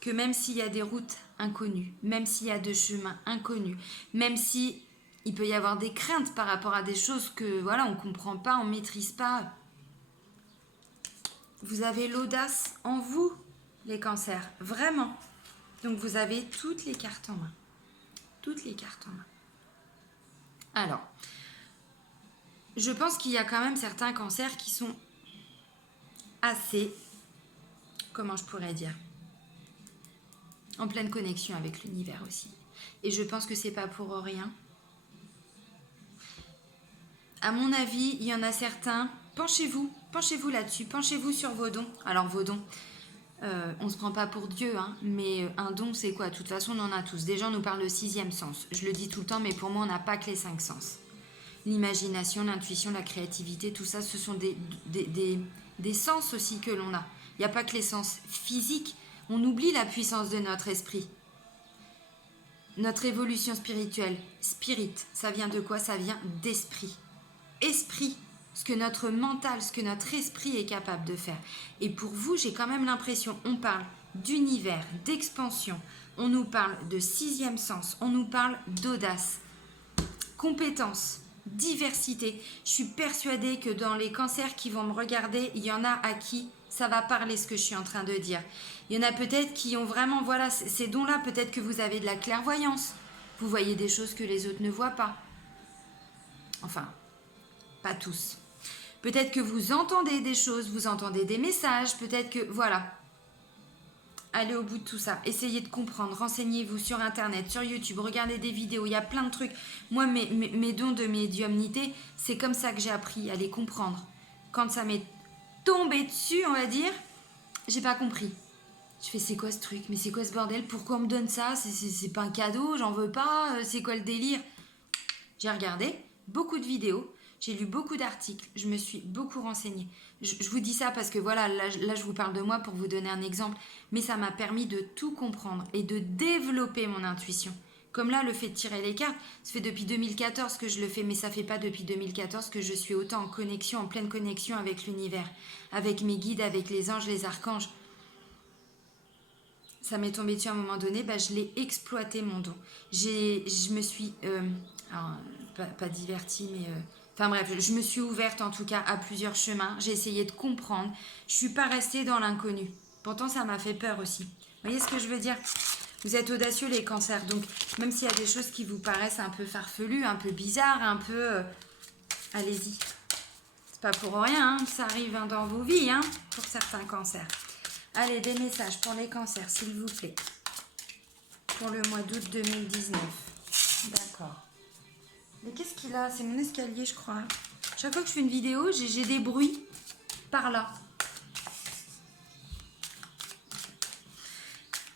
que même s'il y a des routes inconnues, même s'il y a des chemins inconnus, même si il peut y avoir des craintes par rapport à des choses que voilà, on ne comprend pas, on ne maîtrise pas, vous avez l'audace en vous, les cancers, vraiment. Donc vous avez toutes les cartes en main. Toutes les cartes en main. Alors, je pense qu'il y a quand même certains cancers qui sont assez, comment je pourrais dire, en pleine connexion avec l'univers aussi. Et je pense que c'est pas pour rien. À mon avis, il y en a certains. Penchez-vous là-dessus, penchez-vous sur vos dons. Alors vos dons, on ne se prend pas pour Dieu, hein, mais un don c'est quoi? De toute façon, on en a tous. Des gens nous parlent de 6e sens. Je le dis tout le temps, mais pour moi, on n'a pas que les 5 sens. L'imagination, l'intuition, la créativité, tout ça, ce sont des sens aussi que l'on a. Il n'y a pas que les sens physiques. On oublie la puissance de notre esprit. Notre évolution spirituelle, spirit, ça vient de quoi? Ça vient d'esprit. Esprit, ce que notre mental, ce que notre esprit est capable de faire. Et pour vous, j'ai quand même l'impression, on parle d'univers, d'expansion, on nous parle de 6e sens, on nous parle d'audace, compétence, diversité. Je suis persuadée que dans les cancers qui vont me regarder, il y en a à qui ça va parler ce que je suis en train de dire. Il y en a peut-être qui ont vraiment, voilà, ces dons-là, peut-être que vous avez de la clairvoyance. Vous voyez des choses que les autres ne voient pas. Enfin, pas tous. Peut-être que vous entendez des choses, vous entendez des messages, peut-être que, voilà. Allez au bout de tout ça. Essayez de comprendre, renseignez-vous sur Internet, sur YouTube, regardez des vidéos, il y a plein de trucs. Moi, mes dons de médiumnité, c'est comme ça que j'ai appris à les comprendre. Quand ça m'est tombé dessus, on va dire, j'ai pas compris. Je fais, c'est quoi ce truc? Mais c'est quoi ce bordel? Pourquoi on me donne ça? C'est pas un cadeau, j'en veux pas, c'est quoi le délire? J'ai regardé beaucoup de vidéos, j'ai lu beaucoup d'articles, je me suis beaucoup renseignée. Je vous dis ça parce que voilà, là, je vous parle de moi pour vous donner un exemple, mais ça m'a permis de tout comprendre et de développer mon intuition. Comme là, le fait de tirer les cartes, ça fait depuis 2014 que je le fais, mais ça fait pas depuis 2014 que je suis autant en connexion, en pleine connexion avec l'univers, avec mes guides, avec les anges, les archanges. Ça m'est tombé dessus à un moment donné, je l'ai exploité mon don. Je me suis, alors, pas divertie, mais enfin bref, je me suis ouverte en tout cas à plusieurs chemins. J'ai essayé de comprendre. Je suis pas restée dans l'inconnu. Pourtant, ça m'a fait peur aussi. Vous voyez ce que je veux dire? Vous êtes audacieux les cancers, donc même s'il y a des choses qui vous paraissent un peu farfelues, un peu bizarres, un peu, allez-y. C'est pas pour rien, hein, ça arrive dans vos vies, hein, pour certains cancers. Allez, des messages pour les cancers, s'il vous plaît. Pour le mois d'août 2019. D'accord. Mais qu'est-ce qu'il a? C'est mon escalier, je crois. Chaque fois que je fais une vidéo, j'ai des bruits par là.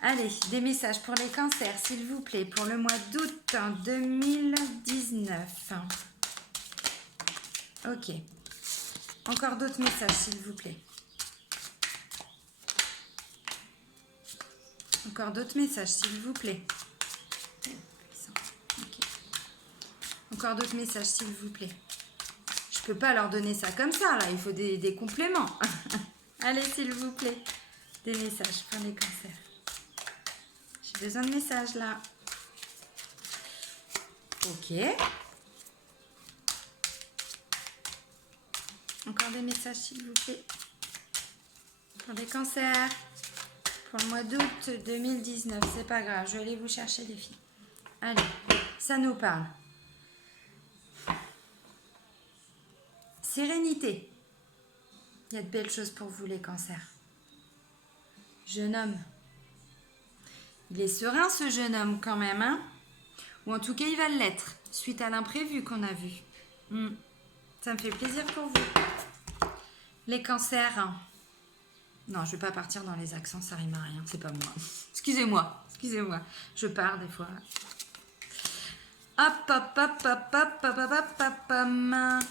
Allez, des messages pour les cancers, s'il vous plaît. Pour le mois d'août 2019. Ok. Encore d'autres messages, s'il vous plaît. Encore d'autres messages, s'il vous plaît. Okay. Encore d'autres messages, s'il vous plaît. Je peux pas leur donner ça comme ça, là. Il faut des compléments. Allez, s'il vous plaît. Des messages pour les cancers. J'ai besoin de messages, là. Ok. Encore des messages, s'il vous plaît. Pour les cancers. Pour le mois d'août 2019, c'est pas grave, je vais aller vous chercher les filles. Allez, ça nous parle. Sérénité. Il y a de belles choses pour vous les cancers. Jeune homme. Il est serein ce jeune homme quand même, hein? Ou en tout cas il va l'être, suite à l'imprévu qu'on a vu. Ça me fait plaisir pour vous. Les cancers, hein. Non, je ne vais pas partir dans les accents, ça rime à rien, c'est pas moi. Excusez-moi, je pars des fois. Hop, hop, hop, hop, hop, hop, hop, hop, hop, hop.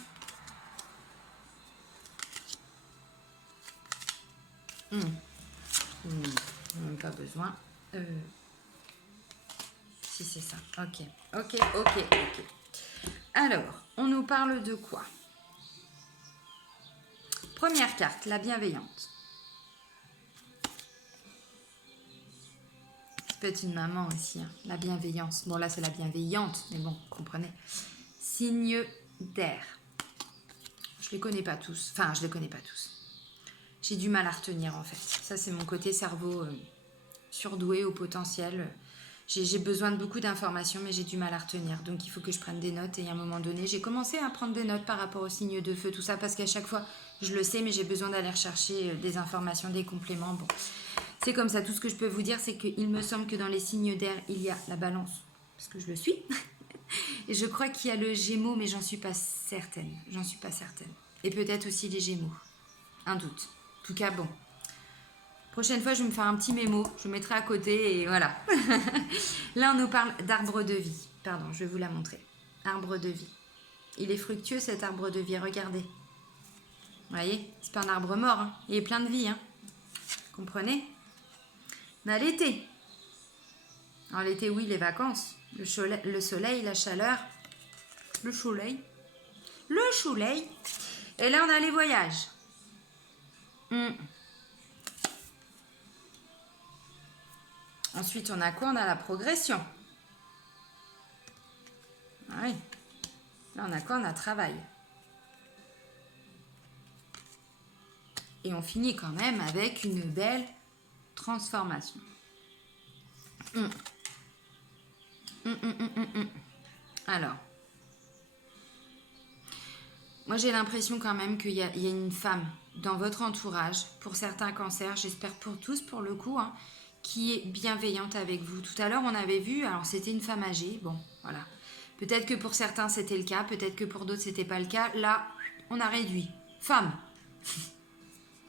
Même pas besoin. Si c'est ça. Ok. Ok, ok, ok. Alors, on nous parle de quoi? Première carte, la bienveillante. Ça peut être une maman aussi, hein, la bienveillance. Bon, là, c'est la bienveillante, mais bon, comprenez. Signe d'air. Je les connais pas tous. Enfin, je les connais pas tous. J'ai du mal à retenir, en fait. Ça, c'est mon côté cerveau surdoué au potentiel. J'ai besoin de beaucoup d'informations, mais j'ai du mal à retenir. Donc, il faut que je prenne des notes. Et à un moment donné, j'ai commencé à prendre des notes par rapport aux signes de feu, tout ça, parce qu'à chaque fois, je le sais, mais j'ai besoin d'aller rechercher des informations, des compléments. Bon, c'est comme ça. Tout ce que je peux vous dire, c'est qu'il me semble que dans les signes d'air, il y a la balance, parce que je le suis. Et je crois qu'il y a le Gémeaux, mais j'en suis pas certaine. J'en suis pas certaine. Et peut-être aussi les Gémeaux. Un doute. En tout cas, bon. Prochaine fois, je vais me faire un petit mémo. Je le mettrai à côté et voilà. Là, on nous parle d'arbre de vie. Pardon, je vais vous la montrer. Arbre de vie. Il est fructueux, cet arbre de vie. Regardez. Vous voyez, c'est pas un arbre mort. Hein. Il est plein de vie. Hein. Comprenez? On a l'été. Alors l'été, oui, les vacances. Le soleil, la chaleur. Le soleil. Le soleil. Et là, on a les voyages. Ensuite, on a quoi? On a la progression. Ah oui. Là, on a quoi? On a travail. Et on finit quand même avec une belle transformation. Alors, moi j'ai l'impression quand même qu'il y a une femme dans votre entourage, pour certains cancers, j'espère pour tous pour le coup, hein, qui est bienveillante avec vous. Tout à l'heure on avait vu, alors c'était une femme âgée, bon voilà. Peut-être que pour certains c'était le cas, peut-être que pour d'autres c'était pas le cas. Là, on a réduit. Femme.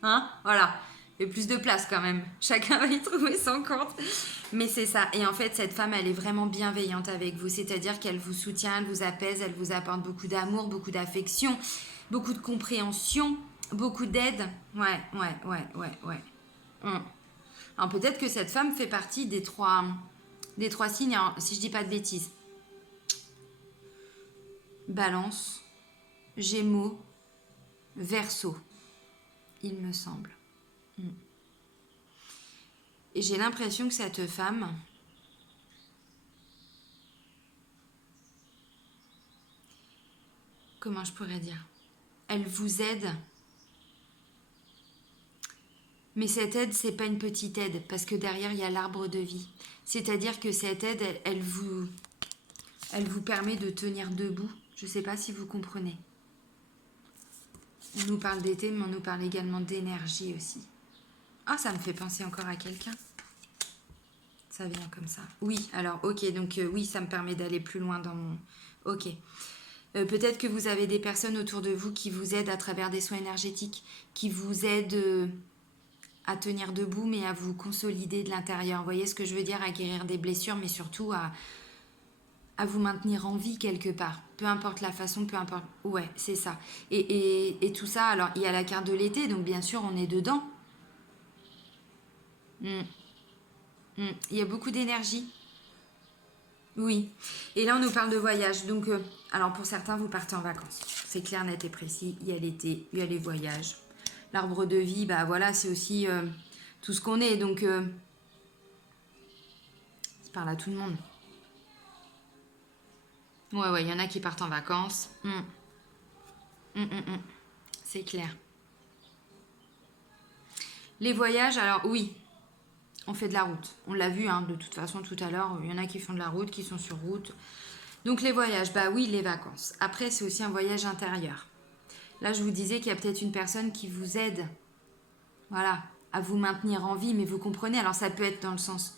Hein? Voilà. Il y a plus de place quand même. Chacun va y trouver son compte. Mais c'est ça. Et en fait, cette femme, elle est vraiment bienveillante avec vous. C'est-à-dire qu'elle vous soutient, elle vous apaise, elle vous apporte beaucoup d'amour, beaucoup d'affection, beaucoup de compréhension, beaucoup d'aide. Ouais. Alors peut-être que cette femme fait partie des trois signes, alors, si je dis pas de bêtises. Balance, Gémeaux, Verseau, il me semble. Et j'ai l'impression que cette femme, comment je pourrais dire, elle vous aide. Mais cette aide, c'est pas une petite aide, parce que derrière, il y a l'arbre de vie. C'est-à-dire que cette aide, elle vous permet de tenir debout. Je sais pas si vous comprenez. On nous parle d'été, mais on nous parle également d'énergie aussi. Ah, ça me fait penser encore à quelqu'un. Ça vient comme ça. Oui, alors, ok, donc oui, ça me permet d'aller plus loin dans mon... Ok. Peut-être que vous avez des personnes autour de vous qui vous aident à travers des soins énergétiques, qui vous aident à tenir debout, mais à vous consolider de l'intérieur. Vous voyez ce que je veux dire? À guérir des blessures, mais surtout à vous maintenir en vie quelque part. Peu importe la façon, peu importe... Ouais, c'est ça. Et tout ça, alors, il y a la carte de l'été, donc bien sûr, on est dedans. Il y a beaucoup d'énergie. Oui. Et là, on nous parle de voyage. Donc, alors pour certains, vous partez en vacances. C'est clair, net et précis. Il y a l'été, il y a les voyages. L'arbre de vie, bah voilà, c'est aussi tout ce qu'on est. Donc, ça parle à tout le monde. Ouais, il y en a qui partent en vacances. C'est clair. Les voyages, alors oui, on fait de la route. On l'a vu, hein, de toute façon, tout à l'heure. Il y en a qui font de la route, qui sont sur route. Donc les voyages, bah oui, les vacances. Après, c'est aussi un voyage intérieur. Là, je vous disais qu'il y a peut-être une personne qui vous aide, voilà, à vous maintenir en vie, mais vous comprenez, alors ça peut être dans le sens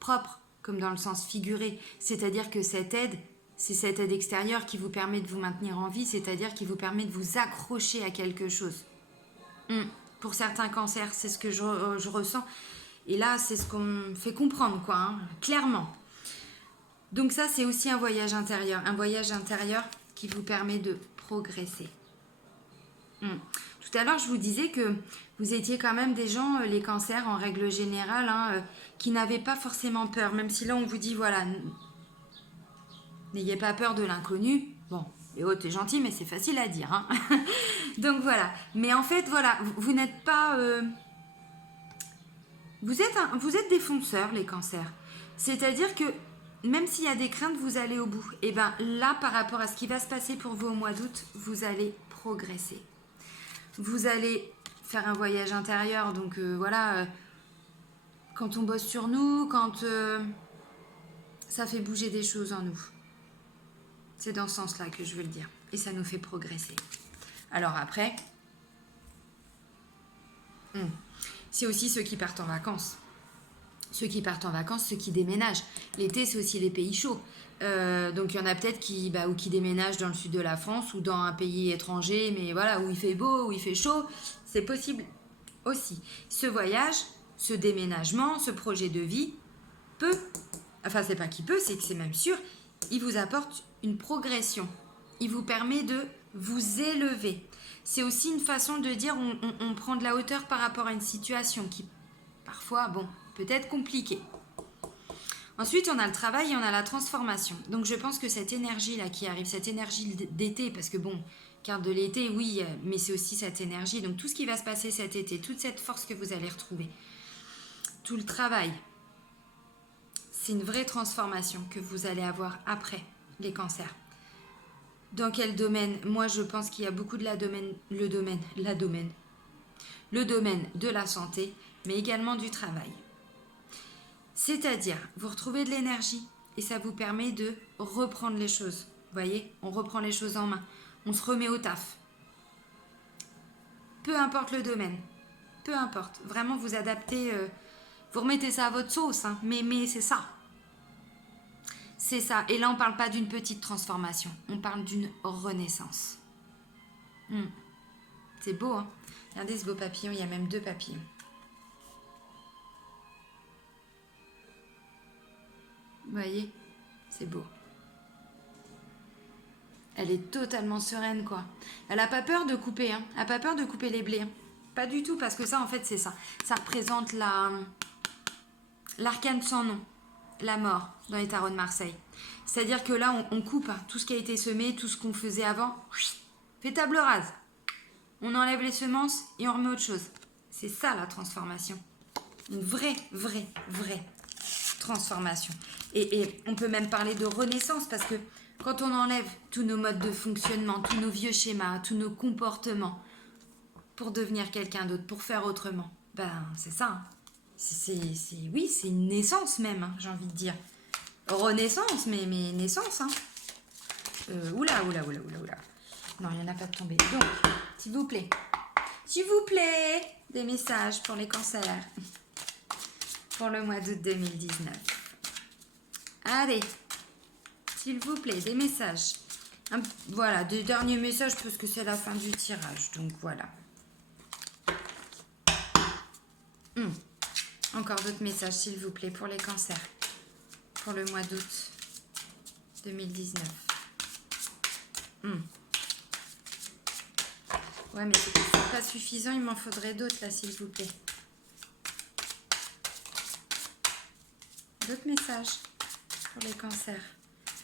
propre, comme dans le sens figuré. C'est-à-dire que cette aide, c'est cette aide extérieure qui vous permet de vous maintenir en vie, c'est-à-dire qui vous permet de vous accrocher à quelque chose. Pour certains cancers, c'est ce que je ressens. Et là, c'est ce qu'on me fait comprendre, quoi, hein, clairement. Donc ça, c'est aussi un voyage intérieur qui vous permet de progresser. Tout à l'heure, je vous disais que vous étiez quand même des gens, les cancers en règle générale, hein, qui n'avaient pas forcément peur. Même si là, on vous dit, voilà, n'ayez pas peur de l'inconnu. Bon, Léo, t'es gentil, mais c'est facile à dire. Hein. Donc voilà. Mais en fait, voilà, vous n'êtes pas... vous êtes des fonceurs, les cancers. C'est-à-dire que même s'il y a des craintes, vous allez au bout. Et bien là, par rapport à ce qui va se passer pour vous au mois d'août, vous allez progresser. Vous allez faire un voyage intérieur. Donc voilà, quand on bosse sur nous, quand ça fait bouger des choses en nous. C'est dans ce sens-là que je veux le dire. Et ça nous fait progresser. Alors après, c'est aussi ceux qui partent en vacances. Ceux qui partent en vacances, ceux qui déménagent. L'été, c'est aussi les pays chauds. Donc il y en a peut-être qui déménagent dans le sud de la France ou dans un pays étranger, mais voilà, où il fait beau, où il fait chaud. C'est possible aussi. Ce voyage, ce déménagement, ce projet de vie peut, enfin c'est pas qu'il peut, c'est que c'est même sûr, il vous apporte une progression. Il vous permet de vous élever. C'est aussi une façon de dire on prend de la hauteur par rapport à une situation qui, parfois, bon, peut être compliquée. Ensuite, on a le travail et on a la transformation. Donc, je pense que cette énergie-là qui arrive, cette énergie d'été, parce que bon, carte de l'été, oui, mais c'est aussi cette énergie. Donc, tout ce qui va se passer cet été, toute cette force que vous allez retrouver, tout le travail, c'est une vraie transformation que vous allez avoir après les cancers. Dans quel domaine? Moi, je pense qu'il y a beaucoup de le domaine de la santé, mais également du travail. C'est-à-dire, vous retrouvez de l'énergie et ça vous permet de reprendre les choses. Vous voyez, on reprend les choses en main. On se remet au taf. Peu importe le domaine. Peu importe. Vraiment, vous adaptez. Vous remettez ça à votre sauce. Hein, mais c'est ça. C'est ça. Et là, on ne parle pas d'une petite transformation. On parle d'une renaissance. C'est beau, hein? Regardez ce beau papillon. Il y a même 2 papillons. Vous voyez, c'est beau. Elle est totalement sereine, quoi. Elle n'a pas peur de couper, hein. Elle n'a pas peur de couper les blés. Hein. Pas du tout, parce que ça, en fait, c'est ça. Ça représente l'arcane sans nom, la mort, dans les tarots de Marseille. C'est-à-dire que là, on coupe hein, tout ce qui a été semé, tout ce qu'on faisait avant. Fait table rase. On enlève les semences et on remet autre chose. C'est ça, la transformation. Une vraie transformation. Et on peut même parler de renaissance parce que quand on enlève tous nos modes de fonctionnement, tous nos vieux schémas, tous nos comportements pour devenir quelqu'un d'autre, pour faire autrement, ben c'est ça. Hein. Oui, c'est une naissance même, hein, j'ai envie de dire. Renaissance, mais naissance. Hein. Oula. Non, il n'y en a pas de tombé. Donc, s'il vous plaît, des messages pour les cancers. Pour le mois d'août 2019. Allez, s'il vous plaît, des messages. Voilà, des derniers messages parce que c'est la fin du tirage. Donc voilà. Encore d'autres messages, s'il vous plaît, pour les cancers. Pour le mois d'août 2019. Ouais, mais c'est pas suffisant, il m'en faudrait d'autres là, s'il vous plaît. D'autres messages pour les cancers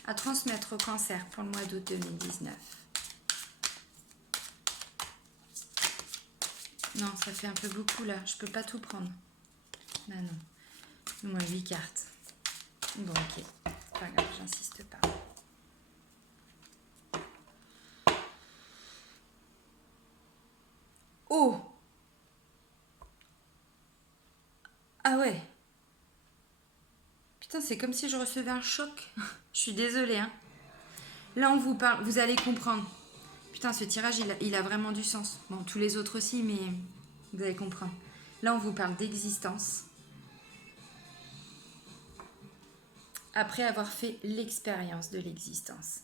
à transmettre aux cancers pour le mois d'août 2019. Non, ça fait un peu beaucoup là. Je peux pas tout prendre. Bah non. Moi, 8 cartes. Bon, ok. C'est pas grave, j'insiste pas. Oh! Ah ouais. Putain, c'est comme si je recevais un choc. Je suis désolée, hein. Là, on vous parle, vous allez comprendre. Putain, ce tirage, il a vraiment du sens. Bon, tous les autres aussi, mais vous allez comprendre. Là, on vous parle d'existence. Après avoir fait l'expérience de l'existence.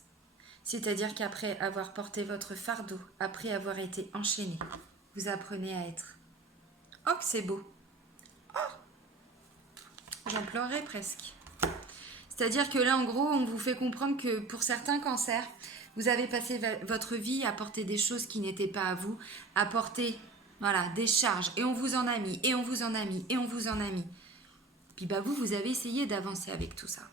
C'est-à-dire qu'après avoir porté votre fardeau, après avoir été enchaîné, vous apprenez à être. Oh, que c'est beau. Oh, j'en pleurais presque. C'est-à-dire que là, en gros, on vous fait comprendre que pour certains cancers, Vous avez passé votre vie à porter des choses qui n'étaient pas à vous, à porter voilà, des charges. Et on vous en a mis, et on vous en a mis, et on vous en a mis. Puis bah vous avez essayé d'avancer avec tout ça.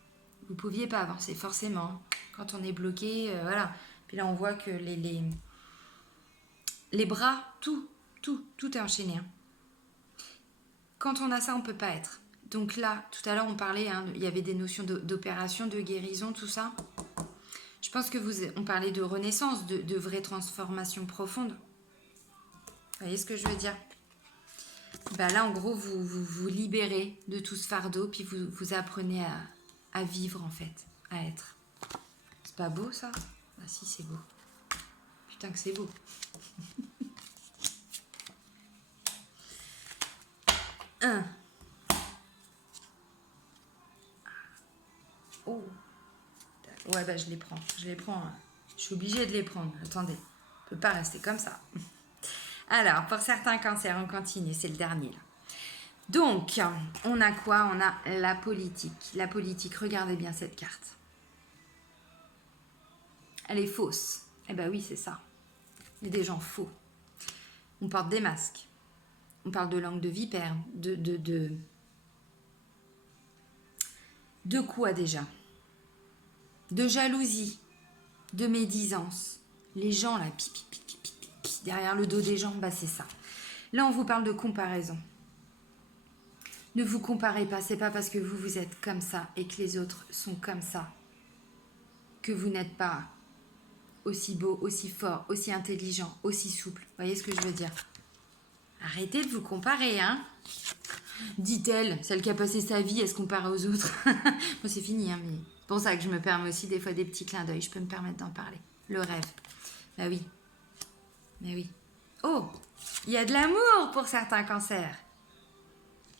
Vous ne pouviez pas avancer, forcément. Quand on est bloqué, voilà. Puis là, on voit que les bras, tout est enchaîné. Hein. Quand on a ça, on ne peut pas être. Donc là, tout à l'heure, on parlait, hein, il y avait des notions d'opération, de guérison, tout ça. Je pense que on parlait de renaissance, de vraie transformation profonde. Vous voyez ce que je veux dire? Bah là, en gros, vous libérez de tout ce fardeau, puis vous apprenez à vivre, en fait, à être. C'est pas beau, ça? Ah si, c'est beau. Putain que c'est beau. Oh. Ouais, bah je les prends. Je les prends. Je suis obligée de les prendre. Attendez. On peut pas rester comme ça. Alors, pour certains cancers, on continue. C'est le dernier, là. Donc, on a quoi? On a la politique. La politique, regardez bien cette carte. Elle est fausse. Eh ben oui, c'est ça. Il y a des gens faux. On porte des masques. On parle de langue de vipère. De quoi déjà? De jalousie. De médisance. Les gens, là, derrière le dos des gens, bah c'est ça. Là, on vous parle de comparaison. Ne vous comparez pas, c'est pas parce que vous êtes comme ça et que les autres sont comme ça que vous n'êtes pas aussi beau, aussi fort, aussi intelligent, aussi souple. Vous voyez ce que je veux dire? Arrêtez de vous comparer, hein? Dit-elle, celle qui a passé sa vie à se comparer aux autres. Moi, c'est fini, hein, mais c'est pour ça que je me permets aussi des fois des petits clins d'œil. Je peux me permettre d'en parler. Le rêve. Bah oui. Mais oui. Oh, il y a de l'amour pour certains cancers.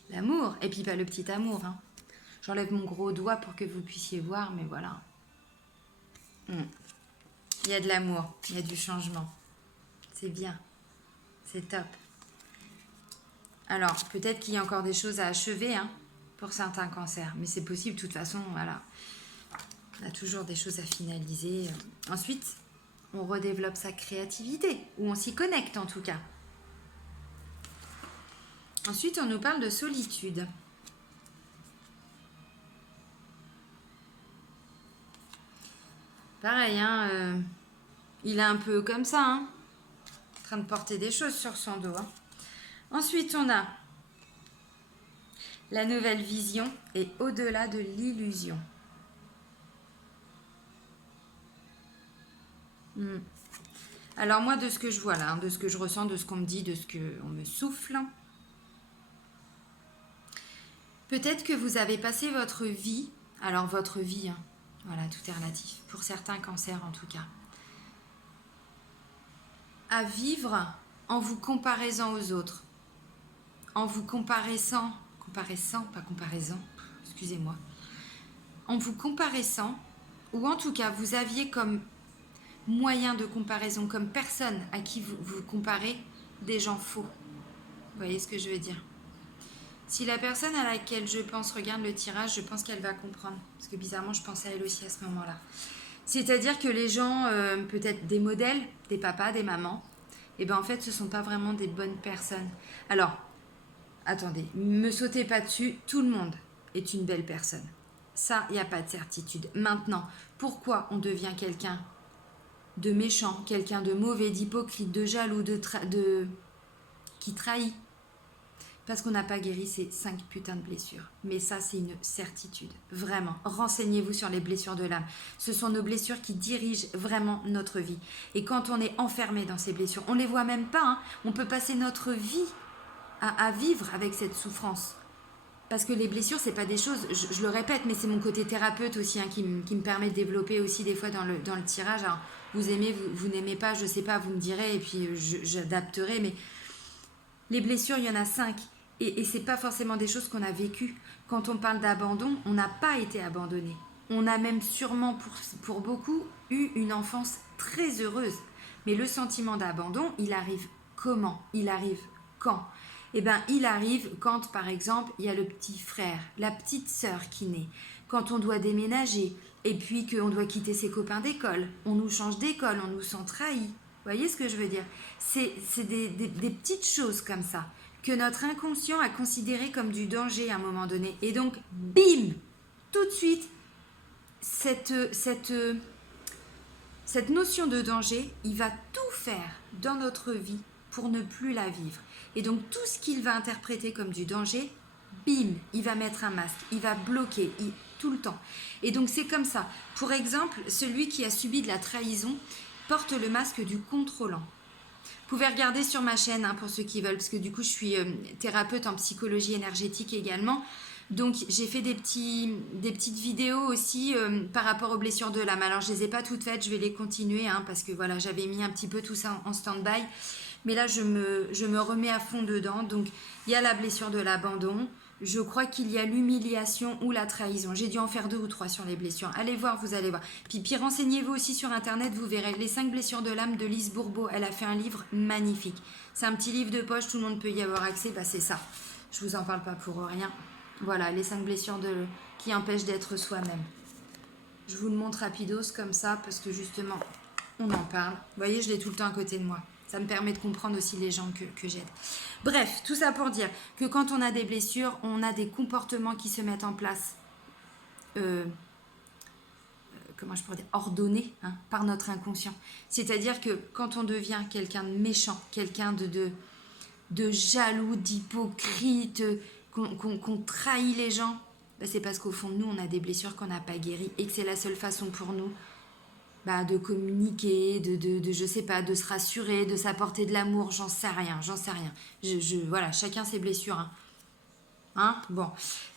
L'amour, et puis pas le petit amour. Hein. J'enlève mon gros doigt pour que vous puissiez voir, mais voilà. Il y a de l'amour, il y a du changement. C'est bien, c'est top. Alors, peut-être qu'il y a encore des choses à achever hein, pour certains cancers, mais c'est possible, de toute façon, voilà. On a toujours des choses à finaliser. Ensuite, on redéveloppe sa créativité, ou on s'y connecte en tout cas. Ensuite, on nous parle de solitude. Pareil, hein, il est un peu comme ça, hein, en train de porter des choses sur son dos. Hein. Ensuite, on a la nouvelle vision et au-delà de l'illusion. Alors moi, de ce que je vois là, hein, de ce que je ressens, de ce qu'on me dit, de ce qu'on me souffle, peut-être que vous avez passé votre vie, alors votre vie, hein, voilà, tout est relatif, pour certains cancers en tout cas, à vivre en vous comparaisant aux autres, en vous comparaissant, pas comparaison, excusez-moi, en vous comparaissant, ou en tout cas vous aviez comme moyen de comparaison, comme personne à qui vous comparez des gens faux. Vous voyez ce que je veux dire? Si la personne à laquelle je pense regarde le tirage, je pense qu'elle va comprendre. Parce que bizarrement, je pense à elle aussi à ce moment-là. C'est-à-dire que les gens, peut-être des modèles, des papas, des mamans, et ben en fait, ce ne sont pas vraiment des bonnes personnes. Alors, attendez, me sautez pas dessus, tout le monde est une belle personne. Ça, il n'y a pas de certitude. Maintenant, pourquoi on devient quelqu'un de méchant, quelqu'un de mauvais, d'hypocrite, de jaloux, qui trahit? Parce qu'on n'a pas guéri ces 5 putains de blessures. Mais ça, c'est une certitude. Vraiment. Renseignez-vous sur les blessures de l'âme. Ce sont nos blessures qui dirigent vraiment notre vie. Et quand on est enfermé dans ces blessures, on ne les voit même pas. Hein. On peut passer notre vie à vivre avec cette souffrance. Parce que les blessures, c'est pas des choses, je le répète, mais c'est mon côté thérapeute aussi hein, qui me permet de développer aussi des fois dans le tirage. Alors, vous aimez, vous n'aimez pas, je sais pas, vous me direz et puis j'adapterai. Mais les blessures, il y en a 5. Et c'est pas forcément des choses qu'on a vécues. Quand on parle d'abandon, on n'a pas été abandonné. On a même sûrement, pour beaucoup, eu une enfance très heureuse. Mais le sentiment d'abandon, il arrive comment? Il arrive quand? Eh bien, il arrive quand, par exemple, il y a le petit frère, la petite sœur qui naît, quand on doit déménager, Et puis qu'on doit quitter ses copains d'école. On nous change d'école, on nous sent trahis. Vous voyez ce que je veux dire? C'est des petites choses comme ça que notre inconscient a considéré comme du danger à un moment donné. Et donc, bim, tout de suite, cette notion de danger, il va tout faire dans notre vie pour ne plus la vivre. Et donc, tout ce qu'il va interpréter comme du danger, bim, il va mettre un masque, il va bloquer tout le temps. Et donc, c'est comme ça. Pour exemple, celui qui a subi de la trahison porte le masque du contrôlant. Vous pouvez regarder sur ma chaîne pour ceux qui veulent, parce que du coup, je suis thérapeute en psychologie énergétique également. Donc, j'ai fait des petites vidéos aussi par rapport aux blessures de l'âme. Alors, je ne les ai pas toutes faites, je vais les continuer parce que voilà, j'avais mis un petit peu tout ça en stand-by. Mais là, je me remets à fond dedans. Donc, il y a la blessure de l'abandon. Je crois qu'il y a l'humiliation ou la trahison. J'ai dû en faire 2 ou 3 sur les blessures. Allez voir, vous allez voir. Puis renseignez-vous aussi sur Internet, vous verrez. Les 5 blessures de l'âme de Lise Bourbeau. Elle a fait un livre magnifique. C'est un petit livre de poche, tout le monde peut y avoir accès. C'est ça. Je vous en parle pas pour rien. Voilà, les 5 blessures qui empêchent d'être soi-même. Je vous le montre rapidos comme ça, parce que justement, on en parle. Vous voyez, je l'ai tout le temps à côté de moi. Ça me permet de comprendre aussi les gens que j'aide. Bref, tout ça pour dire que quand on a des blessures, on a des comportements qui se mettent en place, comment je pourrais dire, ordonnés par notre inconscient. C'est-à-dire que quand on devient quelqu'un de méchant, quelqu'un de jaloux, d'hypocrite, qu'on trahit les gens, c'est parce qu'au fond de nous, on a des blessures qu'on n'a pas guéries et que c'est la seule façon pour nous de communiquer, je sais pas, de se rassurer, de s'apporter de l'amour, j'en sais rien. Voilà, chacun ses blessures. Bon.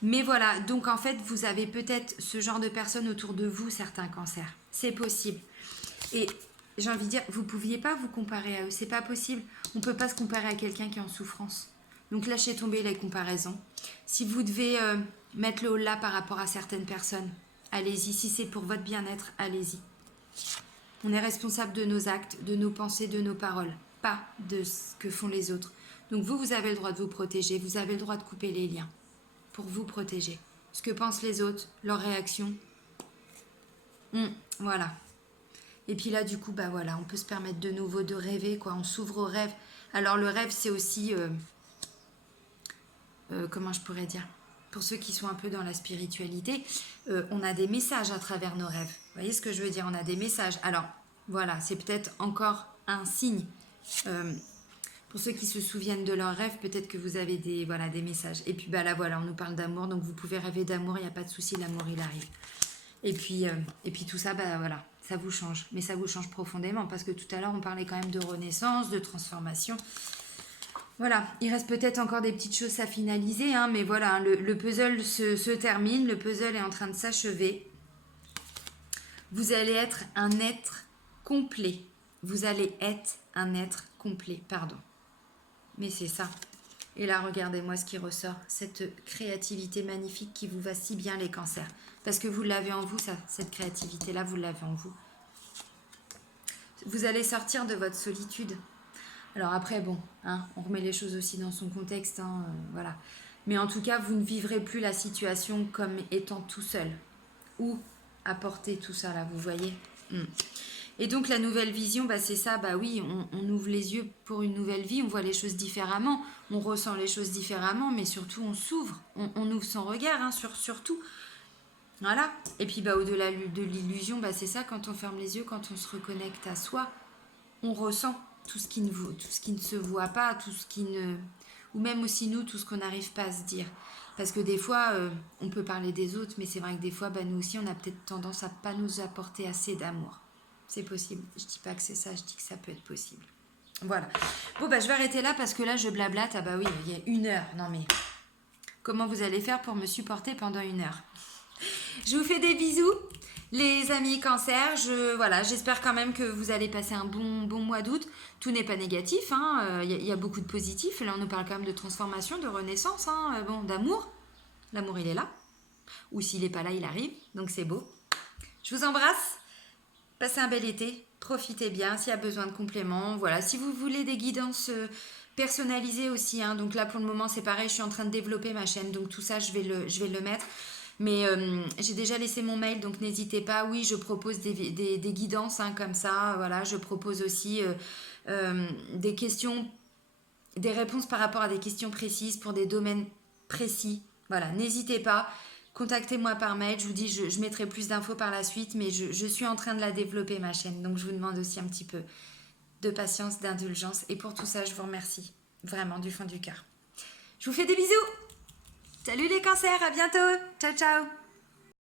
Mais voilà, donc en fait, vous avez peut-être ce genre de personnes autour de vous, certains cancers. C'est possible. Et j'ai envie de dire, vous ne pouviez pas vous comparer à eux, c'est pas possible. On ne peut pas se comparer à quelqu'un qui est en souffrance. Donc lâchez tomber les comparaisons. Si vous devez mettre le haut là par rapport à certaines personnes, allez-y. Si c'est pour votre bien-être, allez-y. On est responsable de nos actes, de nos pensées, de nos paroles, pas de ce que font les autres. Donc vous avez le droit de vous protéger, vous avez le droit de couper les liens pour vous protéger. Ce que pensent les autres, leurs réactions, voilà. Et puis là, du coup, voilà, on peut se permettre de nouveau de rêver, quoi. On s'ouvre au rêve. Alors le rêve, c'est aussi, comment je pourrais dire, pour ceux qui sont un peu dans la spiritualité, on a des messages à travers nos rêves. Vous voyez ce que je veux dire? On a des messages. Alors, voilà, c'est peut-être encore un signe. Pour ceux qui se souviennent de leurs rêves, peut-être que vous avez des messages. Et puis là, voilà, on nous parle d'amour, donc vous pouvez rêver d'amour, il n'y a pas de souci, l'amour, il arrive. Et puis tout ça, voilà, ça vous change. Mais ça vous change profondément, parce que tout à l'heure, on parlait quand même de renaissance, de transformation. Voilà, il reste peut-être encore des petites choses à finaliser, mais voilà, le puzzle se termine, le puzzle est en train de s'achever. Vous allez être un être complet. Vous allez être un être complet, pardon. Mais c'est ça. Et là, regardez-moi ce qui ressort, cette créativité magnifique qui vous va si bien, les cancers. Parce que vous l'avez en vous, cette créativité-là, vous l'avez en vous. Vous allez sortir de votre solitude. Alors après, bon, on remet les choses aussi dans son contexte, voilà. Mais en tout cas, vous ne vivrez plus la situation comme étant tout seul. Ou apporter tout ça, là, vous voyez. Et donc, la nouvelle vision, c'est ça, oui, on ouvre les yeux pour une nouvelle vie, on voit les choses différemment, on ressent les choses différemment, mais surtout, on s'ouvre, on ouvre son regard, sur tout. Voilà. Et puis, au-delà de l'illusion, c'est ça, quand on ferme les yeux, quand on se reconnecte à soi, on ressent tout ce qui ne se voit pas, tout ce qui ne... Ou même aussi nous, tout ce qu'on n'arrive pas à se dire. Parce que des fois, on peut parler des autres, mais c'est vrai que des fois, nous aussi, on a peut-être tendance à ne pas nous apporter assez d'amour. C'est possible. Je ne dis pas que c'est ça, je dis que ça peut être possible. Voilà. Bon, je vais arrêter là parce que là, je blablate. Oui, il y a 1 heure. Non, mais comment vous allez faire pour me supporter pendant 1 heure? Je vous fais des bisous, les amis cancer. J'espère quand même que vous allez passer un bon mois d'août. Tout n'est pas négatif, il y a beaucoup de positifs. Là, on nous parle quand même de transformation, de renaissance, d'amour. L'amour, il est là. Ou s'il n'est pas là, il arrive. Donc, c'est beau. Je vous embrasse. Passez un bel été. Profitez bien. S'il y a besoin de compléments, voilà. Si vous voulez des guidances personnalisées aussi, donc là, pour le moment, c'est pareil. Je suis en train de développer ma chaîne. Donc, tout ça, je vais le mettre. Mais j'ai déjà laissé mon mail, donc n'hésitez pas. Oui, je propose des guidances hein, comme ça. Voilà, je propose aussi des questions, des réponses par rapport à des questions précises pour des domaines précis. Voilà, n'hésitez pas. Contactez-moi par mail. Je vous dis, je mettrai plus d'infos par la suite, mais je suis en train de la développer, ma chaîne. Donc, je vous demande aussi un petit peu de patience, d'indulgence. Et pour tout ça, je vous remercie vraiment du fond du cœur. Je vous fais des bisous. Salut les cancers, à bientôt. Ciao, ciao.